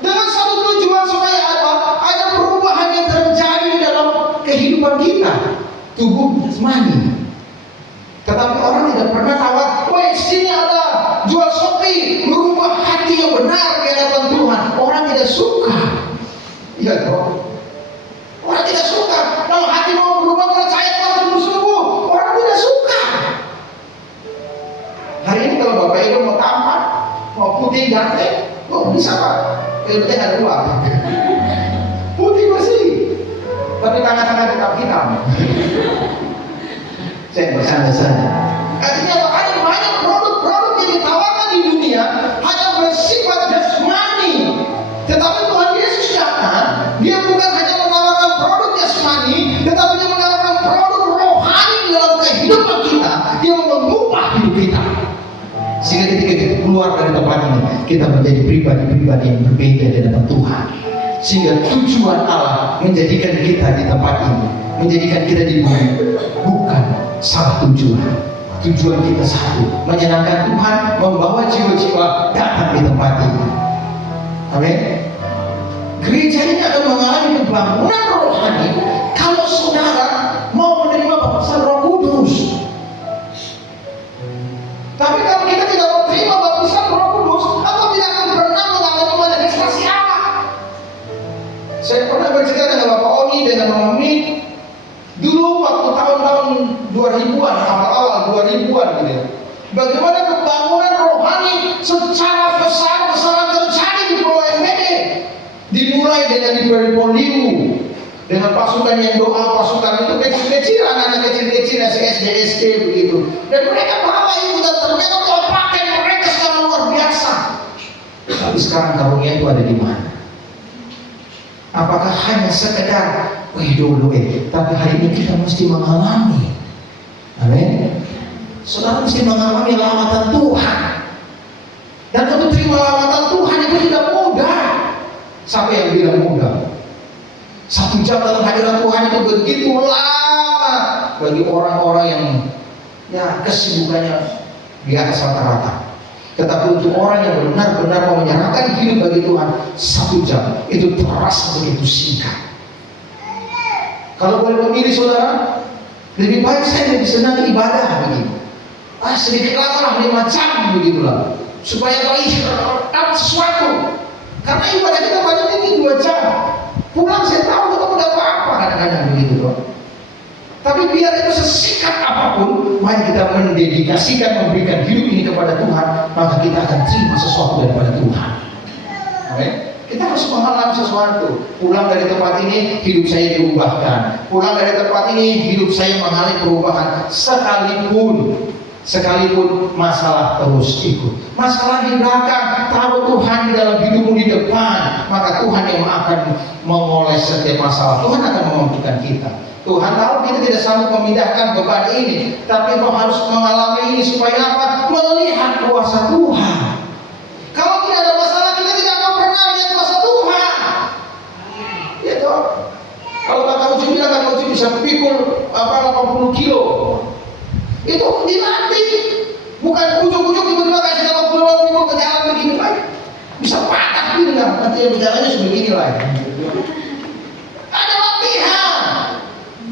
Dengan satu tujuan supaya apa? Ada perubahan yang terjadi di dalam kehidupan kita, tubuh jasmani. Tetapi orang tidak pernah tawar, wah sini ada jual Shopee, merubah hati yang benar di hadapan Tuhan. Orang tidak suka. Iya toh? Orang tidak suka. Kalau hati mau berubah, percaya Tuhan sungguh-sungguh, orang tidak suka. Hari ini kalau Bapak Ibu mau tampan, bisa Pak. Yang penting ada uang. Putih bersih. Tapi tangan-tangan tetap hitam. Saya bercanda saja. Artinya apa? Ada banyak produk-produk yang ditawarkan di dunia hanya bersifat jasmani. Tetapi Tuhan Yesus datang, dia bukan hanya menawarkan produk jasmani, tetapi dia menawarkan produk rohani dalam kehidupan kita. Dia mengubah hidup kita. Sehingga ketika kita keluar dari tempat ini, kita menjadi pribadi-pribadi yang berbeda di hadapan Tuhan. Sehingga tujuan Allah menjadikan kita di tempat ini, menjadikan kita di bumi, bukan salah tujuan. Tujuan kita satu, menyenangkan Tuhan, membawa jiwa-jiwa datang di tempat ini. Amin. Gereja ini akan mengalami pembangunan rohani kalau saudara mau menerima baptisan Roh Kudus. Tapi kalau kita tidak menerima baptisan Roh Kudus, atau tidak akan pernah mengalami manifestasi Allah. Saya pernah bercerita dengan Bapak Oni, dengan Mama Mik. Dulu waktu tahun-tahun 2000-an, awal-awal 2000-an gitu ya. Bagaimana pembangunan rohani secara besar-besaran terjadi di Pulau MBD. Dimulai dengan di Poliu, dengan pasukan yang doa, pasukan itu kecil-kecil, anak-anak kecil-kecil, SD begitu. Dan mereka bawa ibu dan ternyata Tuhan pakai mereka secara luar biasa. Tapi sekarang karunia itu ada di mana? Apakah hanya sekedar dulu tapi hari ini kita mesti mengalami. Amin. Saudara mesti mengalami lawatan Tuhan. Dan untuk terima lawatan Tuhan itu tidak mudah. Siapa yang bilang mudah? 1 jam dalam hadirat Tuhan itu begitu lama bagi orang-orang yang kesibukannya di atas rata-rata. Tetapi untuk orang yang benar-benar mau menyerahkan hidup bagi Tuhan, 1 jam itu terasa begitu singkat. Kalau boleh memilih saudara, lebih baik saya lebih senang ibadah begini. Sedikit lama lah 5 jam begitulah, supaya dapat sesuatu. Karena ibadah kita banyak ini 2 jam. Pulang saya tahu kita udah apa kadang-kadang begitu Pak. Tapi biar itu sesingkat apapun, mari kita mendedikasikan, memberikan hidup ini kepada Tuhan, maka kita akan terima sesuatu daripada Tuhan. Amin. Kita harus mengalami sesuatu. Pulang dari tempat ini, hidup saya diubahkan. Pulang dari tempat ini, hidup saya mengalami perubahan. Sekalipun masalah terus ikut. Masalah di belakang, taruh Tuhan di dalam hidupmu di depan. Maka Tuhan yang akan mengoles setiap masalah. Tuhan akan memampukan kita. Tuhan tahu kita tidak sanggup memindahkan beban ini, tapi engkau harus mengalami ini supaya apa? Melihat kuasa Tuhan. Kalau tidak ada masalah, kita tidak akan pernah melihat kuasa Tuhan. Ya toh. Kalau kakak Uci bilang kakak Uci bisa pikul 80 kilo, itu dilatih. Bukan ujuk-ujuk tiba-tiba kasih 80 kilo ke jalan begini lagi. Bisa patah pinggang, nanti yang berjalannya sebegini lagi. Ada latihan.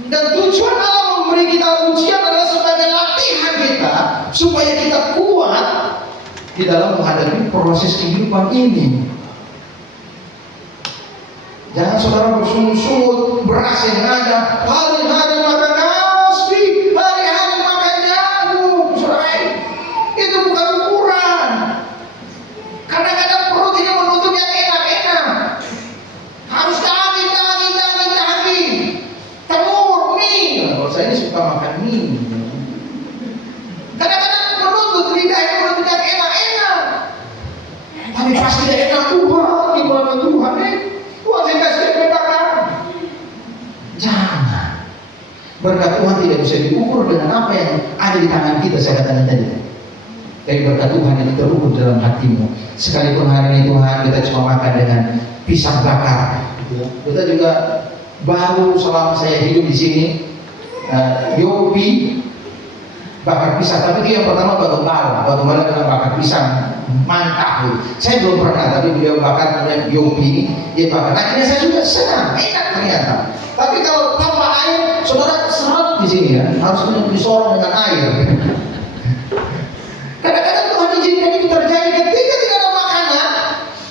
Dan tujuan Allah memberi kita ujian adalah sebagai latihan kita supaya kita kuat di dalam menghadapi proses kehidupan ini. Jangan saudara bersungut-sungut, beras yang ada, hari-hari makan nasi, hari-hari makan jagung. Saudara, itu bukan ukuran. Kadang-kadang perut ini menuntut yang enak-enak. Harus daging. Telur, mie. Kalau saya ini suka makan mie. Kadang-kadang menuntut lidah itu menuntut yang enak-enak. Tapi pasti tidak enak Tuhan. Gimana Tuhan Tuhan saya kasih kebaikan. Jangan. Berkat Tuhan tidak bisa diukur dengan apa yang ada di tangan kita. Saya katakan tadi. Tapi berkat Tuhan itu terukur dalam hatimu. Sekalipun hari ini Tuhan kita cuma makan dengan pisang bakar. Kita juga baru selama saya hidup di sini, Yopi bakar pisang. Tapi itu yang pertama batu bara dengan bakar pisang mantap. Saya belum pernah, tapi beliau bakar namanya Yopi, dia bakar. Akhirnya saya juga senang, enak ternyata. Tapi kalau tanpa air, saudara seret di sini ya, harus disorong dengan air. Kadang-kadang Tuhan izinkan itu terjadi ketika tidak ada makanan,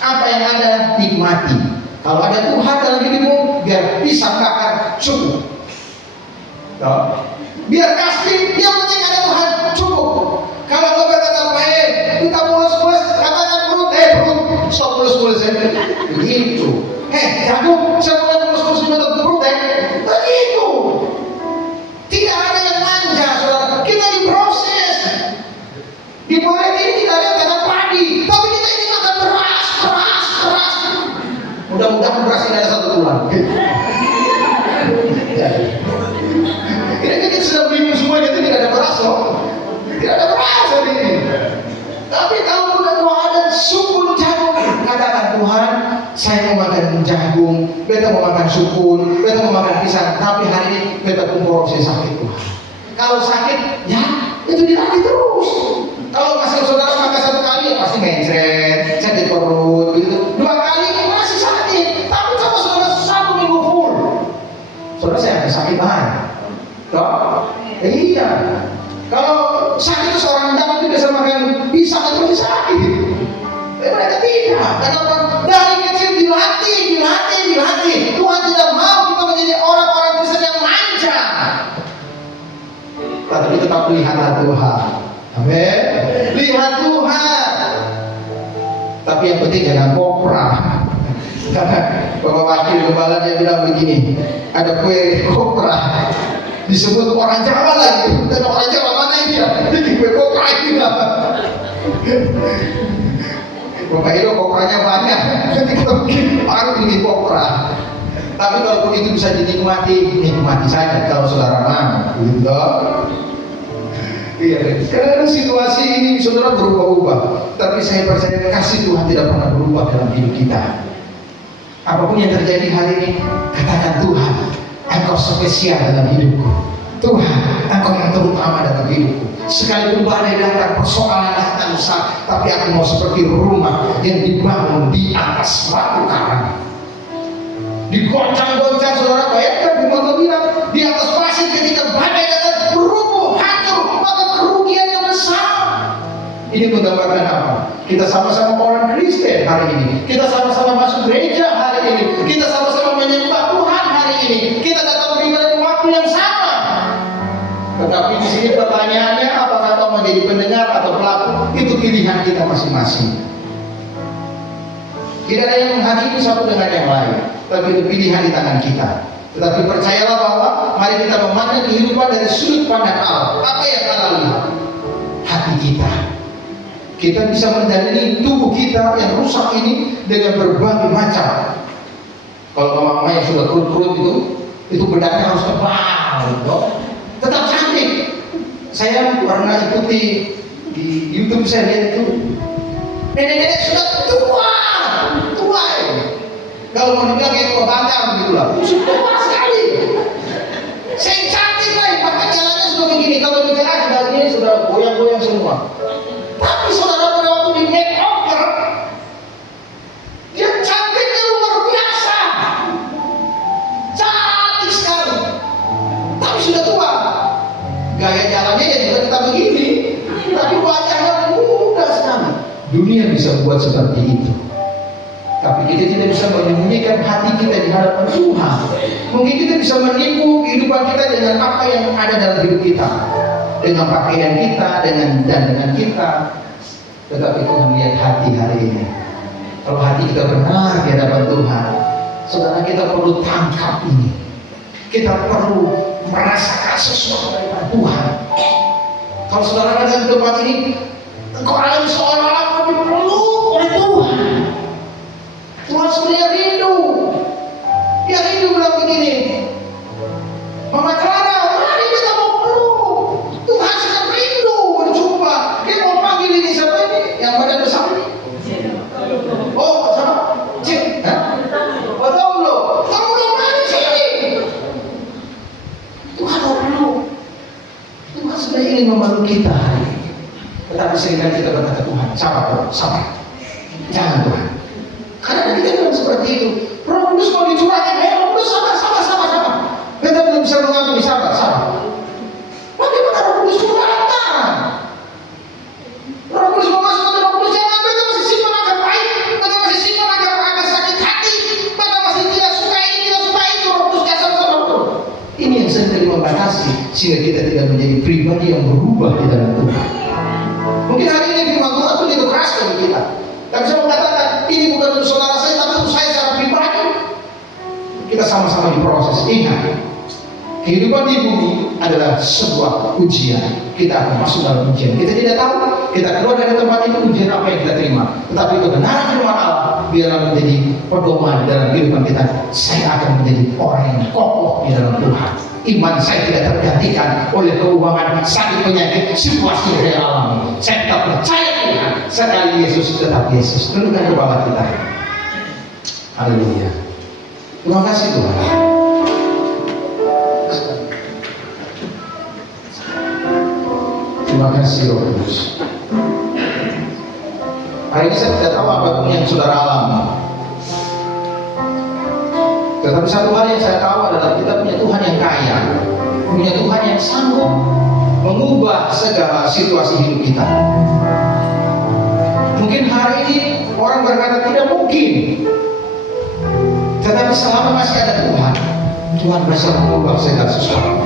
apa yang ada nikmati. Kalau ada Tuhan dalam hidupmu, biar pisang bakar cukup. Biar kasih, yang penting ada Tuhan cukup. Kalau kau berkata kita mulus-mulus, katakan perut, stop mulus-mulus. beta mau makan sukun, beta mau makan pisang, tapi hari ini beta kumpul sakit Tuhan. Kalau sakit, ya itu dilatih terus. Kalau masih saudara makan satu kali, ya pasti mencret, sakit perut, gitu. 2 kali masih sakit, tapi kalau saudara 1 minggu full, saudara saya ada sakit banget. Toh? Iya. Kalau sakit itu seorang dalam itu biasa makan pisang itu masih sakit. Mereka tidak. Kenapa? Dari kecil dilatih. Tuhan tidak mau kita menjadi orang-orang Kristen yang manja. Tetapi tetap lihatlah Tuhan. Amin. Lihat Tuhan. Tapi yang penting jangan kopra. Bapak wakil gembala dia bilang begini, ada kue kopra disebut orang Jawa lagi, dan orang Jawa mana ini ya? Bikin kue kopra ini lah. Bapak itu kopranya banyak, jadi kita bikin kopra. Tapi kalau itu bisa dinikmati, nikmati saja kalau saudara mau, gitu. Iya, karena situasi ini saudara berubah-ubah, tapi saya percaya kasih Tuhan tidak pernah berubah dalam hidup kita. Apapun yang terjadi hari ini, katakan Tuhan, Engkau spesial dalam hidupku. Tuhan, Engkau yang terutama dalam hidupku. Sekalipun badai datang, persoalan datang besar, tapi aku mau seperti rumah yang dibangun di atas batu karang. Digoncang-goncang, saudara bayangkan, Firman bilang di atas pasir ketika badai datang berubuh, hancur, maka kerugian yang besar. Ini menggambarkan apa? Kita sama-sama orang Kristen hari ini. Kita sama-sama masuk gereja hari ini. Kita sama-sama menyembah Tuhan hari ini. Kita datang beribadah di waktu yang sama. Tetapi di sini pertanyaannya, apakah kau menjadi pendengar atau pelaku? Itu pilihan kita masing-masing. Tidak ada yang menghakimi satu dengan yang lain, tapi itu pilihan di tangan kita. Tetapi percayalah bahwa mari kita memandang kehidupan dari sudut pandang Allah. Apa yang Allah lihat? Hati kita. Kita bisa menjalani tubuh kita yang rusak ini dengan berbagai macam. Kalau mama yang sudah kerut-kerut itu bedaknya harus tebal, gitu. Tetap cantik. Saya pernah ikuti di YouTube, saya lihat itu nenek-nenek sudah tua. Kalau mau dibilang kayak tua batang begitulah, sudah tua sekali. Saya cantik lah, pakai jalannya sudah begini. Kalau bicara sudah begini, sudah goyang-goyang semua. Tapi saudara pada waktu di make over, dia cantiknya luar biasa, cantik sekali. Tapi sudah tua, gaya jalannya ya juga tetap begini, tapi wajahnya muda sekali. Dunia bisa buat seperti itu, tapi kita tidak bisa menyembunyikan hati kita di hadapan Tuhan. Mungkin kita bisa menipu kehidupan kita dengan apa yang ada dalam hidup kita, dengan pakaian kita, dengan kita. Tetapi Tuhan lihat hati hari ini. Kalau hati kita benar di hadapan Tuhan, saudara, kita perlu tangkap ini. Kita perlu merasakan sesuatu dari Tuhan. Kalau saudara ada di tempat ini, engkau alami seolah-olah dipeluk oleh Tuhan. Tuhan sebenarnya rindu. Dia rindu bilang begini, Mama Clara, mari kita mau peluk. Tuhan sangat rindu berjumpa. Dia mau panggil ini siapa ini? Yang badan besar ini? Oh, sama? Cik? Oh, Tomlo. Tomlo mana sini? Tuhan mau peluk. Tuhan sebenarnya ingin memeluk kita hari ini. Tetapi seringkali kita berkata, Tuhan, sabar. Jangan Tuhan. Karena kita bilang seperti itu. Roh Kudus mau dicurahkan, Roh Kudus sabar. Kita belum bisa mengakui sabar. Bagaimana Roh Kudus itu datang? Roh Kudus mau masuk ke Roh Kudus, jangan. Kita masih simpan agar baik, kita masih simpan agar sakit hati, kita masih tidak suka ini, tidak suka itu. Roh Kudus dasar sama Roh. Ini yang sering membatasi sehingga kita tidak menjadi pribadi yang berubah di dalam Tuhan. Mungkin hari ini firman Tuhan itu dikeraskan bagi kita. Tapi saya mengatakan ini bukan untuk saudara saya, tapi untuk saya secara pribadi. Kita sama-sama diproses. Ingat, kehidupan di bumi adalah sebuah ujian. Kita akan masuk dalam ujian. Kita tidak tahu, kita keluar dari tempat itu ujian apa yang kita terima. Tetapi kebenaran firman Allah biarlah menjadi pedoman dalam kehidupan kita. Saya akan menjadi orang yang kokoh di dalam Tuhan. Iman saya tidak tergantikan oleh keuangan, sakit, penyakit, situasi yang saya alami. Saya tetap percaya Tuhan. Sekali Yesus tetap Yesus. Tundukkan kepala kita. Haleluya. Terima kasih Tuhan. Terima kasih Roh Kudus. Hari ini saya tidak tahu apapun yang saudara alami. Tetapi satu hal yang saya tahu adalah kita punya Tuhan yang kaya, punya Tuhan yang sanggup mengubah segala situasi hidup kita. Mungkin hari ini orang berkata tidak mungkin, tetapi selama masih ada Tuhan, Tuhan bisa mengubah segala sesuatu.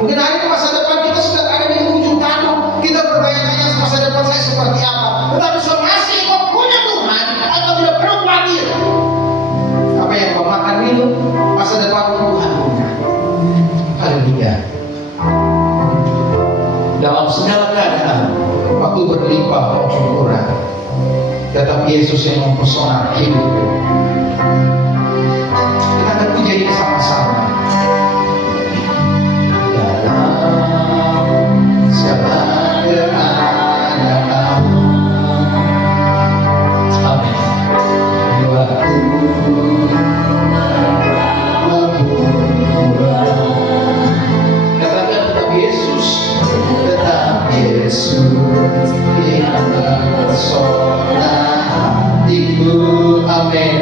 Mungkin hari ini masa depan kita sudah ada di ujung tanduk, kita bertanya-tanya masa depan saya seperti apa. Tetapi selama kau punya Tuhan, kau tidak perlu khawatir. Apa yang kau makan minum, masa depan Tuhan punya. Haleluya. Dalam segala keadaan, waktu berlimpah maupun kurang, tetap Yesus yang mempesona hidup. Kita akan puji ini sama-sama. Dalam segala keadaan, amin. Waktu tetap Yesus yang mempesona hatiku, amin.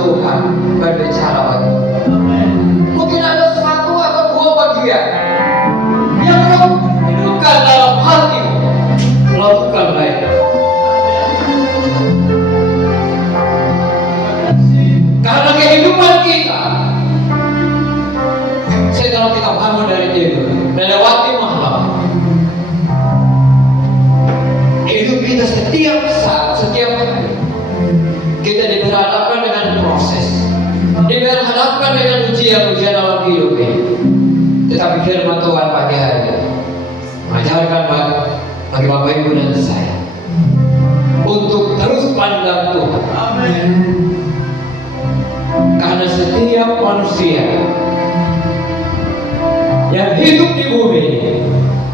Tuhan berbicara bagi. Mungkin ada satu atau dua bagian yang kamu hidupkan dalam hati, lakukanlah itu. Karena kehidupan kita, setelah kita bangun dari tidur, melewati malam, hidup kita setiap saat, setiap hari, kita diperhadapkan dengan proses, diperhadapkan dengan ujian-ujian dalam hidup ini. Tetapi firman Tuhan pagi hari ini mengajarkan bagi Bapak Ibu dan saya untuk terus pandang Tuhan. Amin. Karena setiap manusia yang hidup di bumi ini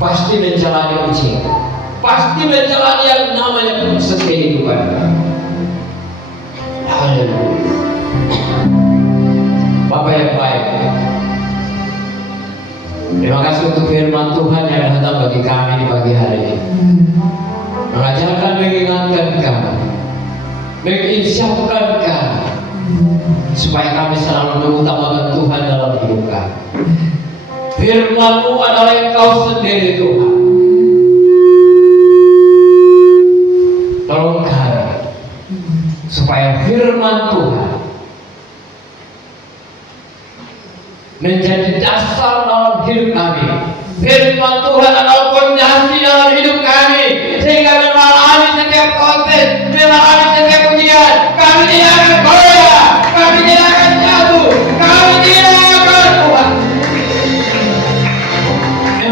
pasti menjalani ujian, pasti menjalani yang namanya proses kehidupan. Haleluya. Bapak yang baik, terima kasih untuk firman Tuhan yang datang bagi kami di pagi hari ini, mengajarkan, mengingatkan kami, menginsyafkan kami, supaya kami selalu mengutamakan Tuhan dalam hidup kami. Firman-Mu adalah Engkau sendiri Tuhan. Tolong kami supaya firman Tuhan menjadi dasar dalam hidup kami. Firman Tuhan adalah fondasi dalam hidup kami, sehingga melalui setiap proses, melalui setiap ujian, kami tidak akan goyah, kami tidak akan jatuh, kami tidak akan kuat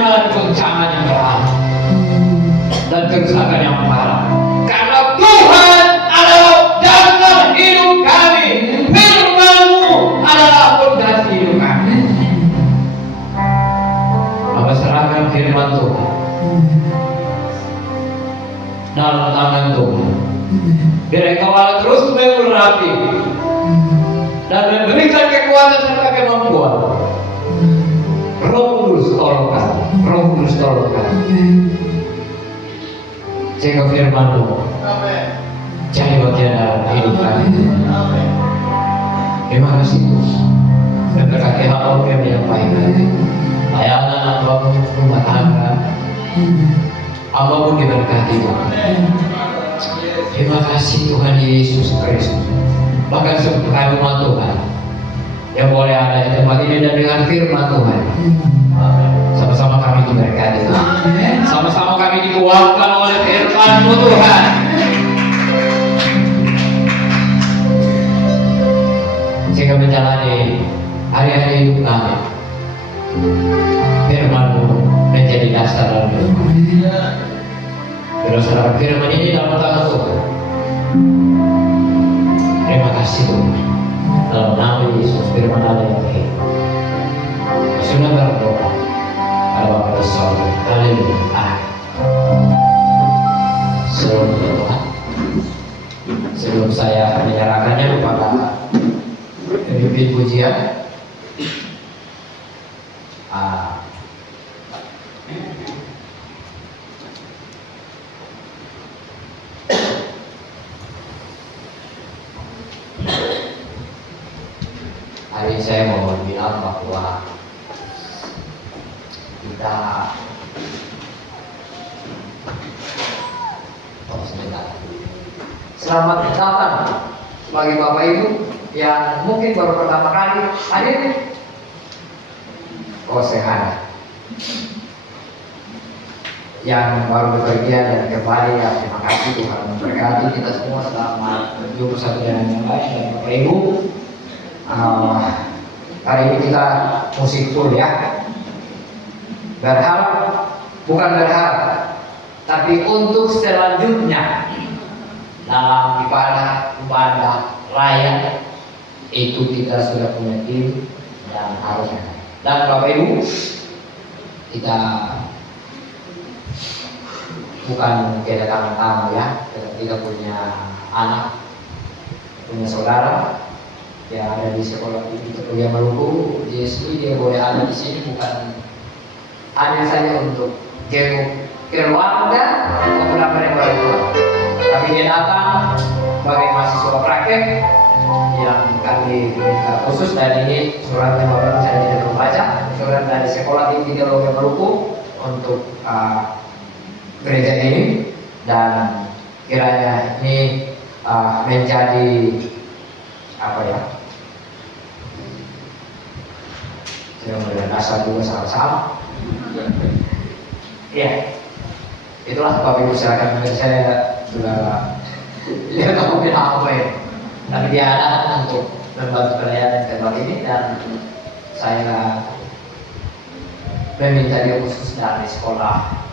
melalui goncangan yang berat dan kerusakan yang parah. Karena Tuhan adalah dasar hidup kami, firman-Mu adalah fondasi hidup kami. Bapak serahkan firman Tuhan dalam tangan Tuhan, biar Engkau terus mengurapi dan memberikan kekuatan serta kemampuan. Roh Kudus tolong kami, Roh Kudus tolong kami, jaga firman-Mu jadi bagian dalam hidup kami. Terima kasih Tuhan. Dan berkati hamba yang menyampaikan layanan hamba rumah tangga, hamba pun diberkati Tuhan. Terima kasih Tuhan Yesus Kristus. Bahkan sebagai rumah Tuhan yang boleh ada di tempat ini dan dengan firman Tuhan, sama-sama kami diberkati Tuhan. Sama-sama kami dikuatkan oleh firman-Mu Tuhan. Sehingga menjalani hari-hari hidup kami, firman-Mu menjadi dasar dalam hidup kami. Berdasarkan firman ini dalam tangan Tuhan. Terima kasih Tuhan. Dalam nama Yesus, firman Allah yang hidup. Sudah berdoa pada Bapa di sorga. Haleluya. Sebelum Tuhan, sebelum saya menyerahkannya kepada pemimpin pujian, hari ini saya mau bilang bahwa kita selamat datang bagi Bapak Ibu yang mungkin baru pertama kali hadir. Sehat. Yang baru bepergian dan kembali, ya terima kasih Tuhan memberkati kita semua. Selamat berjumpa satu dengan yang lain. Dan Bapak Ibu, hari ini kita musik full ya. Berharap, bukan berharap, tapi untuk selanjutnya dalam ibadah raya itu kita sudah punya tim dan harusnya. Dan Bapak Ibu, kita bukan kedatangan tamu ya, kita punya anak, punya saudara yang ada di sekolah di Kuliah Maluku, di SI, dia boleh ada di sini bukan hanya saja untuk jenguk keluarga atau orang tua, tapi dia datang sebagai mahasiswa praktek yang kami minta khusus, dan ini suratnya Bapak saya tidak membaca, surat dari Sekolah Tinggi Teologi Maluku untuk gereja ini, dan kiranya ini menjadi apa ya, saya mulai dasar juga sama-sama. Ya, itulah Bapak Ibu, silakan. Saya sudah lihat kamu bilang apa ya, tapi dia ada untuk membantu pelayanan tempat ini, dan saya meminta dia khusus dari sekolah,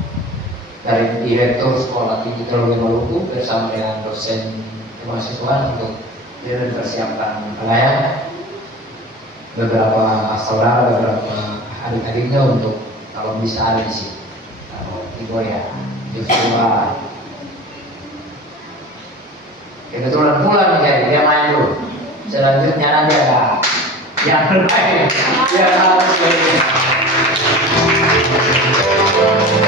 dari direktur Sekolah Tinggi Teologi Maluku bersama dengan dosen kemahasiswaan untuk dia mempersiapkan pelayanan beberapa saudara, beberapa adik-adiknya untuk kalau bisa ada di sini. Kalau Ibu ya, Joshua kebetulan pulang jadi dia main dulu. Selanjutnya nanti ada yang lain yang harus ini.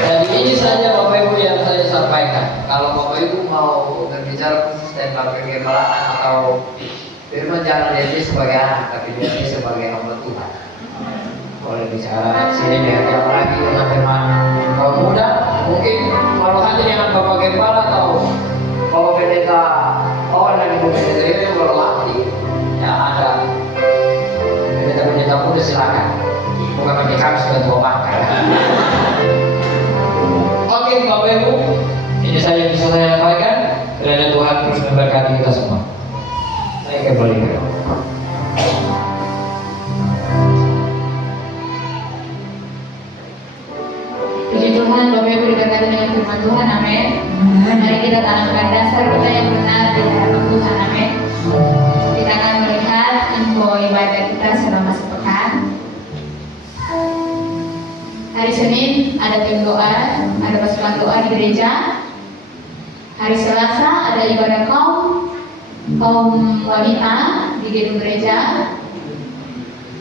Jadi ini saja Bapak Ibu yang saya sampaikan. Kalau Bapak Ibu mau berbicara khusus tentang kegemaran atau firman, jangan lihat dia sebagai anak, tapi lihat dia sebagai hamba Tuhan. Boleh bicara sini dengan yang lagi dengan firman kaum muda, mungkin kalau hanya dengan Bapak Gembala atau kalau pendeta dan ibu pendeta itu kalau mati ya ada pendeta muda, silakan. Bukan bagi kami sudah tua bangka. Oke Bapak Ibu, ini saja yang bisa saya sampaikan. Kiranya Tuhan terus memberkati kita semua. Saya kembali. Puji Tuhan, Bapak Ibu diberkati dengan firman Tuhan, amin. Mari kita tanamkan dasar kita yang benar di hadapan Tuhan, amin. Kita akan melihat info ibadah kita selama sepekan. Hari Senin ada tim doa, ada pasukan doa di gereja. Hari Selasa ada ibadah kaum wanita di gedung gereja.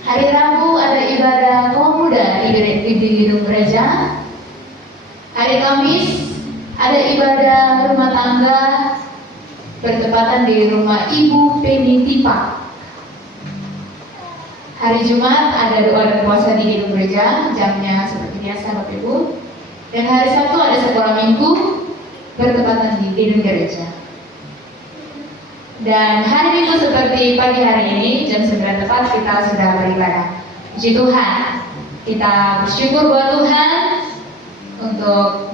Hari Rabu ada ibadah kaum muda di gedung gereja. Hari Kamis ada ibadah rumah tangga bertepatan di rumah Ibu Penny Tipa. Hari Jumat ada doa dan puasa di gedung gereja, jamnya seperti biasa Bapak Ibu. Dan hari Sabtu ada sekolah minggu bertepatan di gedung gereja. Dan hari Minggu seperti pagi hari ini jam 9 tepat kita sudah beribadah. Puji Tuhan, kita bersyukur buat Tuhan untuk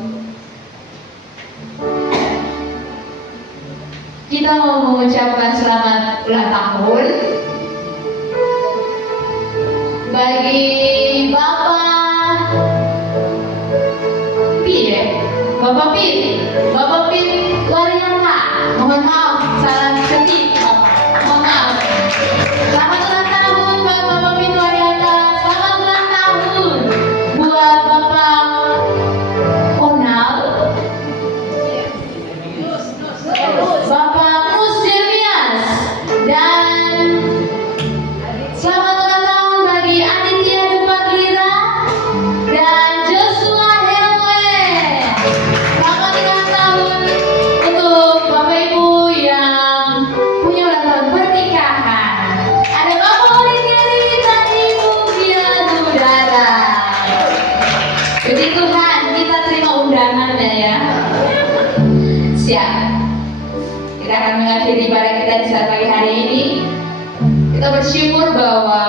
kita mau mengucapkan selamat ulang tahun bagi Bapak Pi ya, Bapak Pi Warianta. Mohon maaf, salah ketik Bapak. Mohon maaf. Selamat ulang tahun buat Bapak Pi Warianta. Selamat ulang tahun buat Bapak Onal, Bapak Mus Jeremias, dan selamat ulang tahun bagi Aditya Dupatlira dan Joshua Helwe. Selamat ulang tahun untuk Bapak Ibu yang punya ulang tahun pernikahan. Ada Bapak Oligeri dan Ibu Fianu Dara. Puji Tuhan, kita terima undangannya ya. Siap. Kita akan mengakhiri ibadah kita di saat pagi hari ini. Kita bersyukur bahwa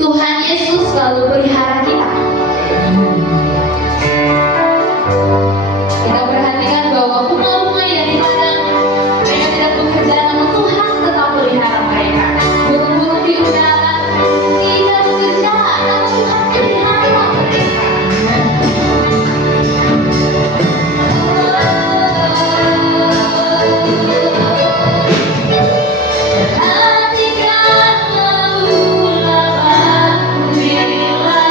Tuhan Yesus selalu pelihara kita. Kita perhatikan bahwa bunga-bunga yang di padang mereka tidak bekerja, namun Tuhan tetap pelihara mereka. Burung-burung di udara tidak bekerja, namun Tuhan pelihara mereka. Perhatikan lalu lapan bila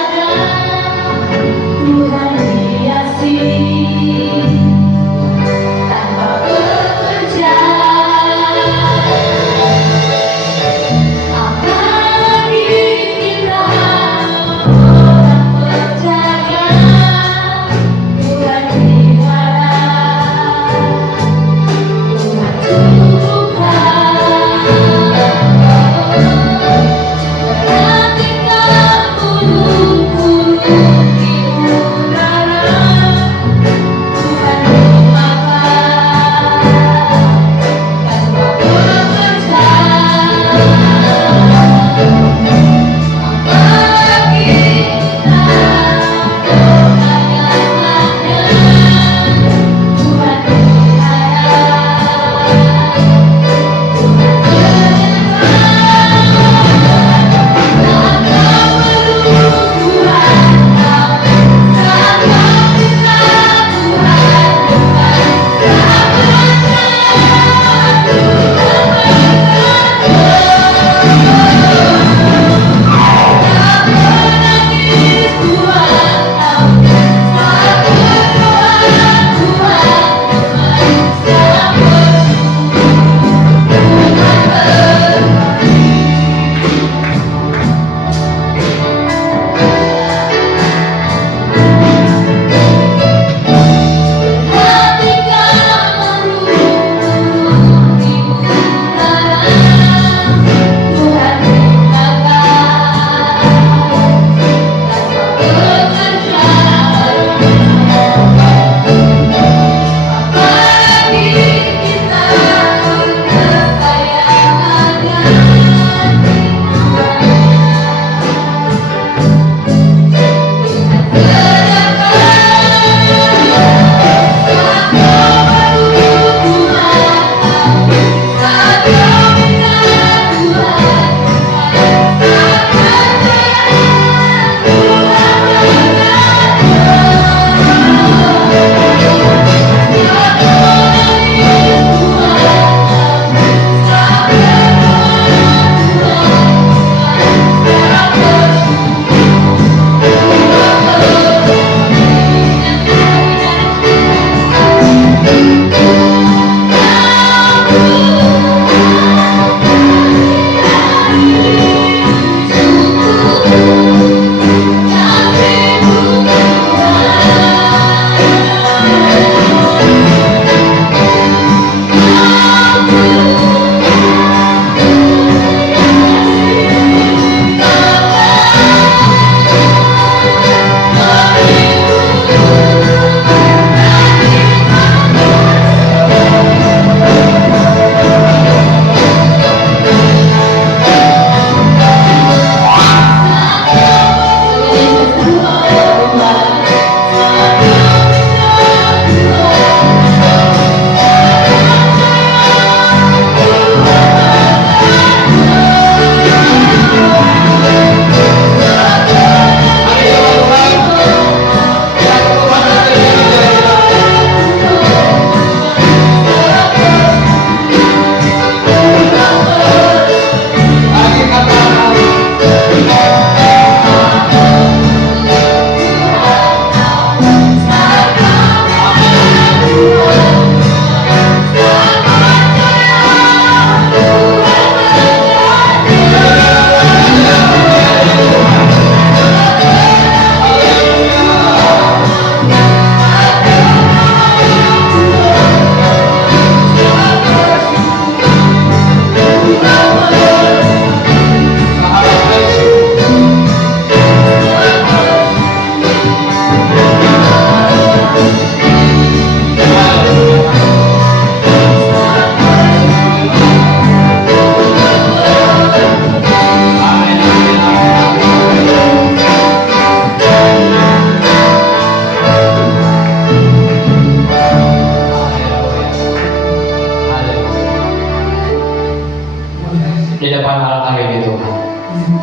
depan altar ini Tuhan,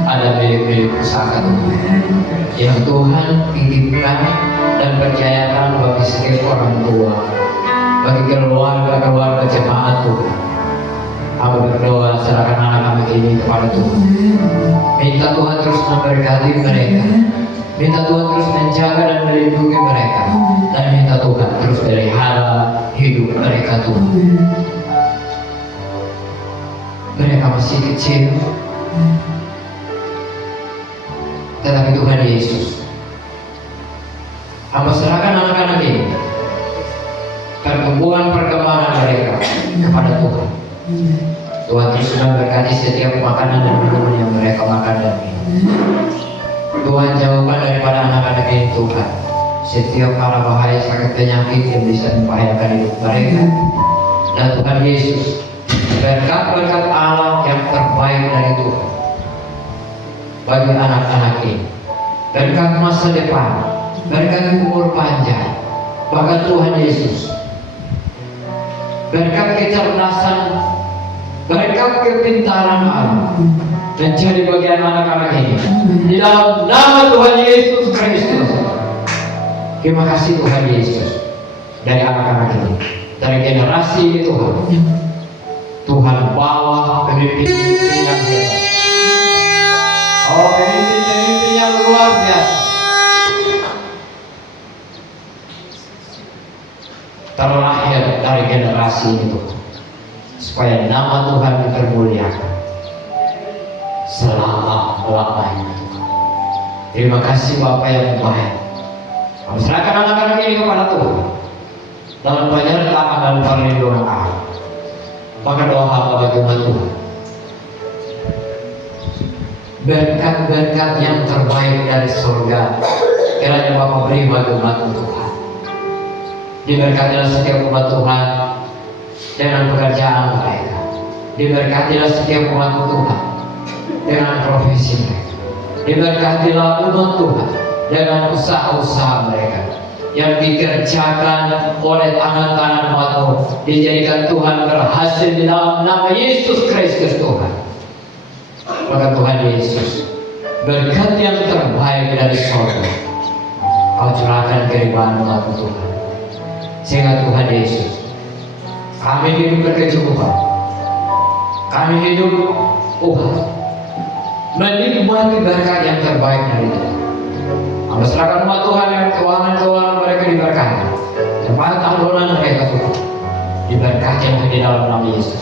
ada milik-milik pusaka Tuhan, yang Tuhan titipkan dan percayakan bagi setiap orang tua, bagi keluarga jemaat Tuhan. Kami berdoa serahkan anak-anak ini kepada Tuhan. Minta Tuhan terus memberkati mereka. Minta Tuhan terus menjaga dan melindungi mereka. Dan minta Tuhan terus pelihara hidup mereka Tuhan. Mereka masih kecil, tetapi Tuhan Yesus, hamba serahkan anak-anak ini, perkembangan mereka kepada Tuhan. Tuhan terus memberkati setiap makanan dan minuman yang mereka makan dan minum. Tuhan jauhkan daripada anak-anak ini Tuhan setiap mara bahaya sakit penyakit yang bisa membahayakan hidup mereka. Dan Tuhan Yesus, berkat-berkat Allah yang terbaik dari Tuhan bagi anak-anak ini, berkat masa depan, berkat umur panjang, bahkan Tuhan Yesus, berkat kecerdasan, berkat kepintaran Allah menjadi bagian anak-anak ini di dalam nama Tuhan Yesus Kristus. Terima kasih Tuhan Yesus, dari anak-anak ini, dari generasi ini Tuhan. Tuhan bawa pemimpin-pemimpin yang hebat. Oh, pemimpin-pemimpin yang luar biasa. Terlahir dari generasi itu, supaya nama Tuhan dipermuliakan selama-lamanya. Terima kasih Bapa yang baik. Kami serahkan anak-anak ini kepada Tuhan dalam penyertaan dan perlindungan Allah. Maka doa hamba bagi umat Tuhan, berkat-berkat yang terbaik dari surga kiranya Bapa beri bagi umat Tuhan. Diberkatilah setiap umat Tuhan dengan pekerjaan mereka. Diberkatilah setiap umat Tuhan dengan profesi mereka. Diberkatilah umat Tuhan dengan usaha-usaha mereka yang dikerjakan oleh tangan-tangan umat-Mu, dijadikan Tuhan berhasil di dalam nama Yesus Kristus Tuhan. Maka Tuhan Yesus, berkat yang terbaik dari surga Kau curahkan keribuan umat Tuhan, sehingga Tuhan Yesus, kami hidup berkecukupan, kami hidup menikmati berkat yang terbaik dari Tuhan. Kami serahkan umat Tuhan yang keuangan mereka diberkati, tempat tanggungan mereka Tuhan diberkati di dalam nama Yesus.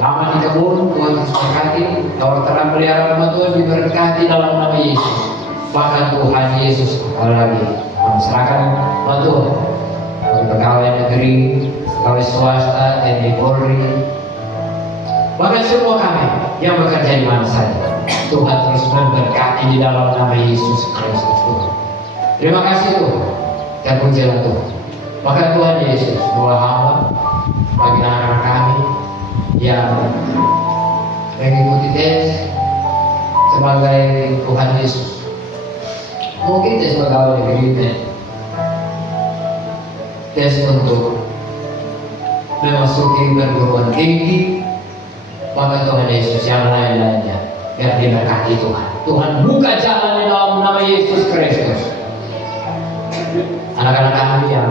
Aman di kebun Tuhan berkati, terang pelihara umat Tuhan diberkati dalam nama Yesus. Bahkan Tuhan Yesus apalagi kami serahkan umat Tuhan, pegawai negeri, pegawai swasta, TNI Polri, bahkan semua kami yang bekerja di mana saja. Tuhan terus memberkati di dalam nama Yesus Kristus Tuhan. Terima kasih Tuhan, dan pujilah Tuhan. Maka Tuhan Yesus, doa hamba bagi anak-anak kami yang mengikuti tes sebagai Tuhan Yesus. Mungkin tes pegawai negeri, tes untuk memasuki perguruan tinggi, maka Tuhan Yesus yang lain-lainnya biar diberkati Tuhan. Tuhan buka jalan di dalam nama Yesus Kristus. Anak-anak kami yang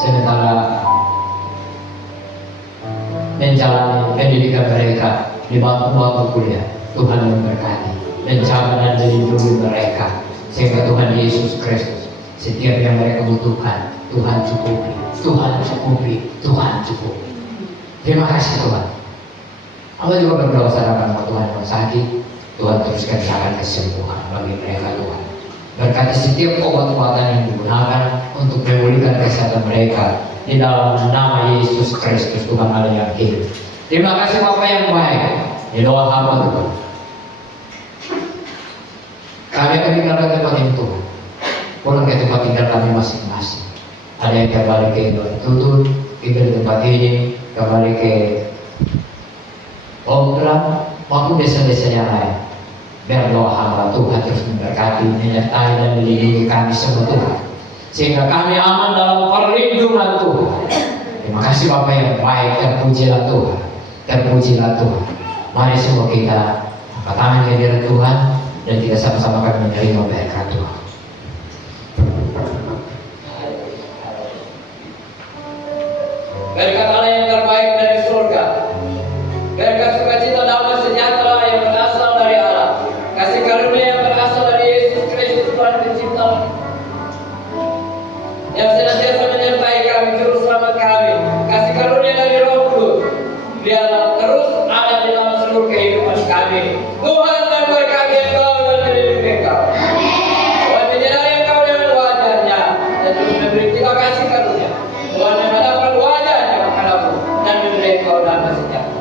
sementara menjalani pendidikan mereka di bangku kuliah, Tuhan memberkati, menjaga dan melindungi mereka, sehingga Tuhan Yesus Kristus setiap yang mereka butuhkan Tuhan cukupi, Tuhan cukupi, Tuhan cukupi. Terima kasih Tuhan. Allah juga berdoa saudara Tuhan yang sakit, Tuhan terus kerjakan kesembuhan bagi mereka Tuhan. Berkati setiap obat-obatan yang digunakan untuk memulihkan kesehatan mereka di dalam nama Yesus Kristus Tuhan Allah yang hidup. Terima kasih Bapak yang baik. Di doa hamba Tuhan, kami akan tinggalkan tempat ini Tuhan, pulang ke tempat tinggal kami masing-masing. Ada yang kembali ke Tutun, tinggal di tempat ini, kembali ke Omblang maupun desa-desa yang lain. Biar doa hamba Tuhan terus memberkati, menyertai dan melindungi kami semua Tuhan, sehingga kami aman dalam perlindungan Tuhan. Terima kasih Bapak yang baik, terpujilah Tuhan, terpujilah Tuhan. Mari semua kita angkat tangan di hadirat Tuhan dan kita sama-sama akan menerima berkat Tuhan. Berkat Allah yang terbaik dari surga, berkat sukacita damai sejahtera yang berasal dari Allah, kasih karunia yang berasal dari Yesus Kristus Tuhan pencipta yang senantiasa menyertai kami, juru selamat kami, kasih karunia dari Roh Kudus biarlah terus ada di dalam seluruh kehidupan kami. Tuhan memberkati engkau dan melindungi engkau. Tuhan menyinari engkau dengan wajahnya dan terus memberi kita kasih karunia. Tuhan menghadapkan wajahnya kepadamu dan memberi engkau damai sejahtera.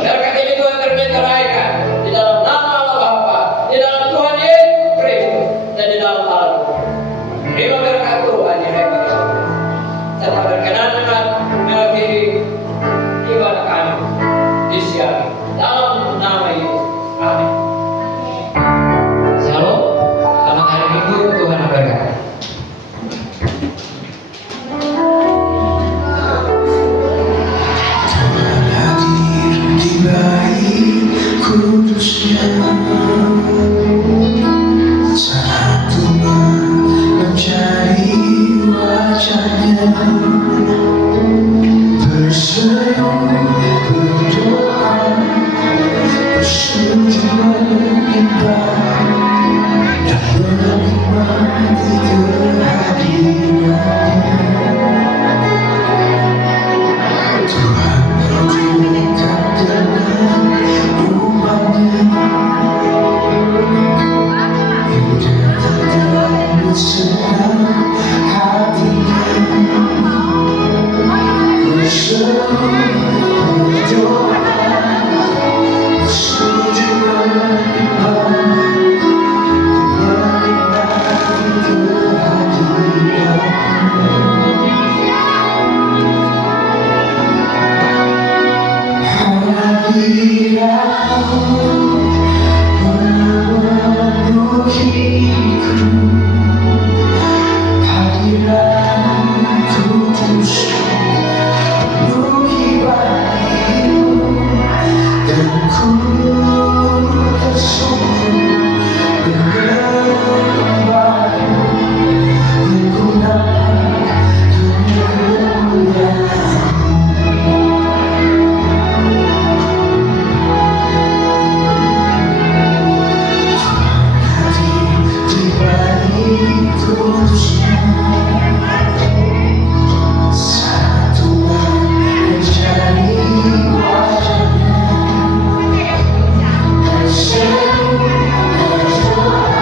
Berkat ini Tuhan termeteraikan di dalam nama Allah Bapa, di dalam Tuhan Yesus Kristus dan di dalam Allah. Terima berkat Tuhan yang hebat. Serta berkenan dengan mengakhiri ibadah kami di siang dalam nama Yesus. Amin. Shalom. Selamat hari Minggu, Tuhan memberkati. Tuhan hadir di bait kudusnya saat umat mencari wajahnya, berseru berdoa bersujud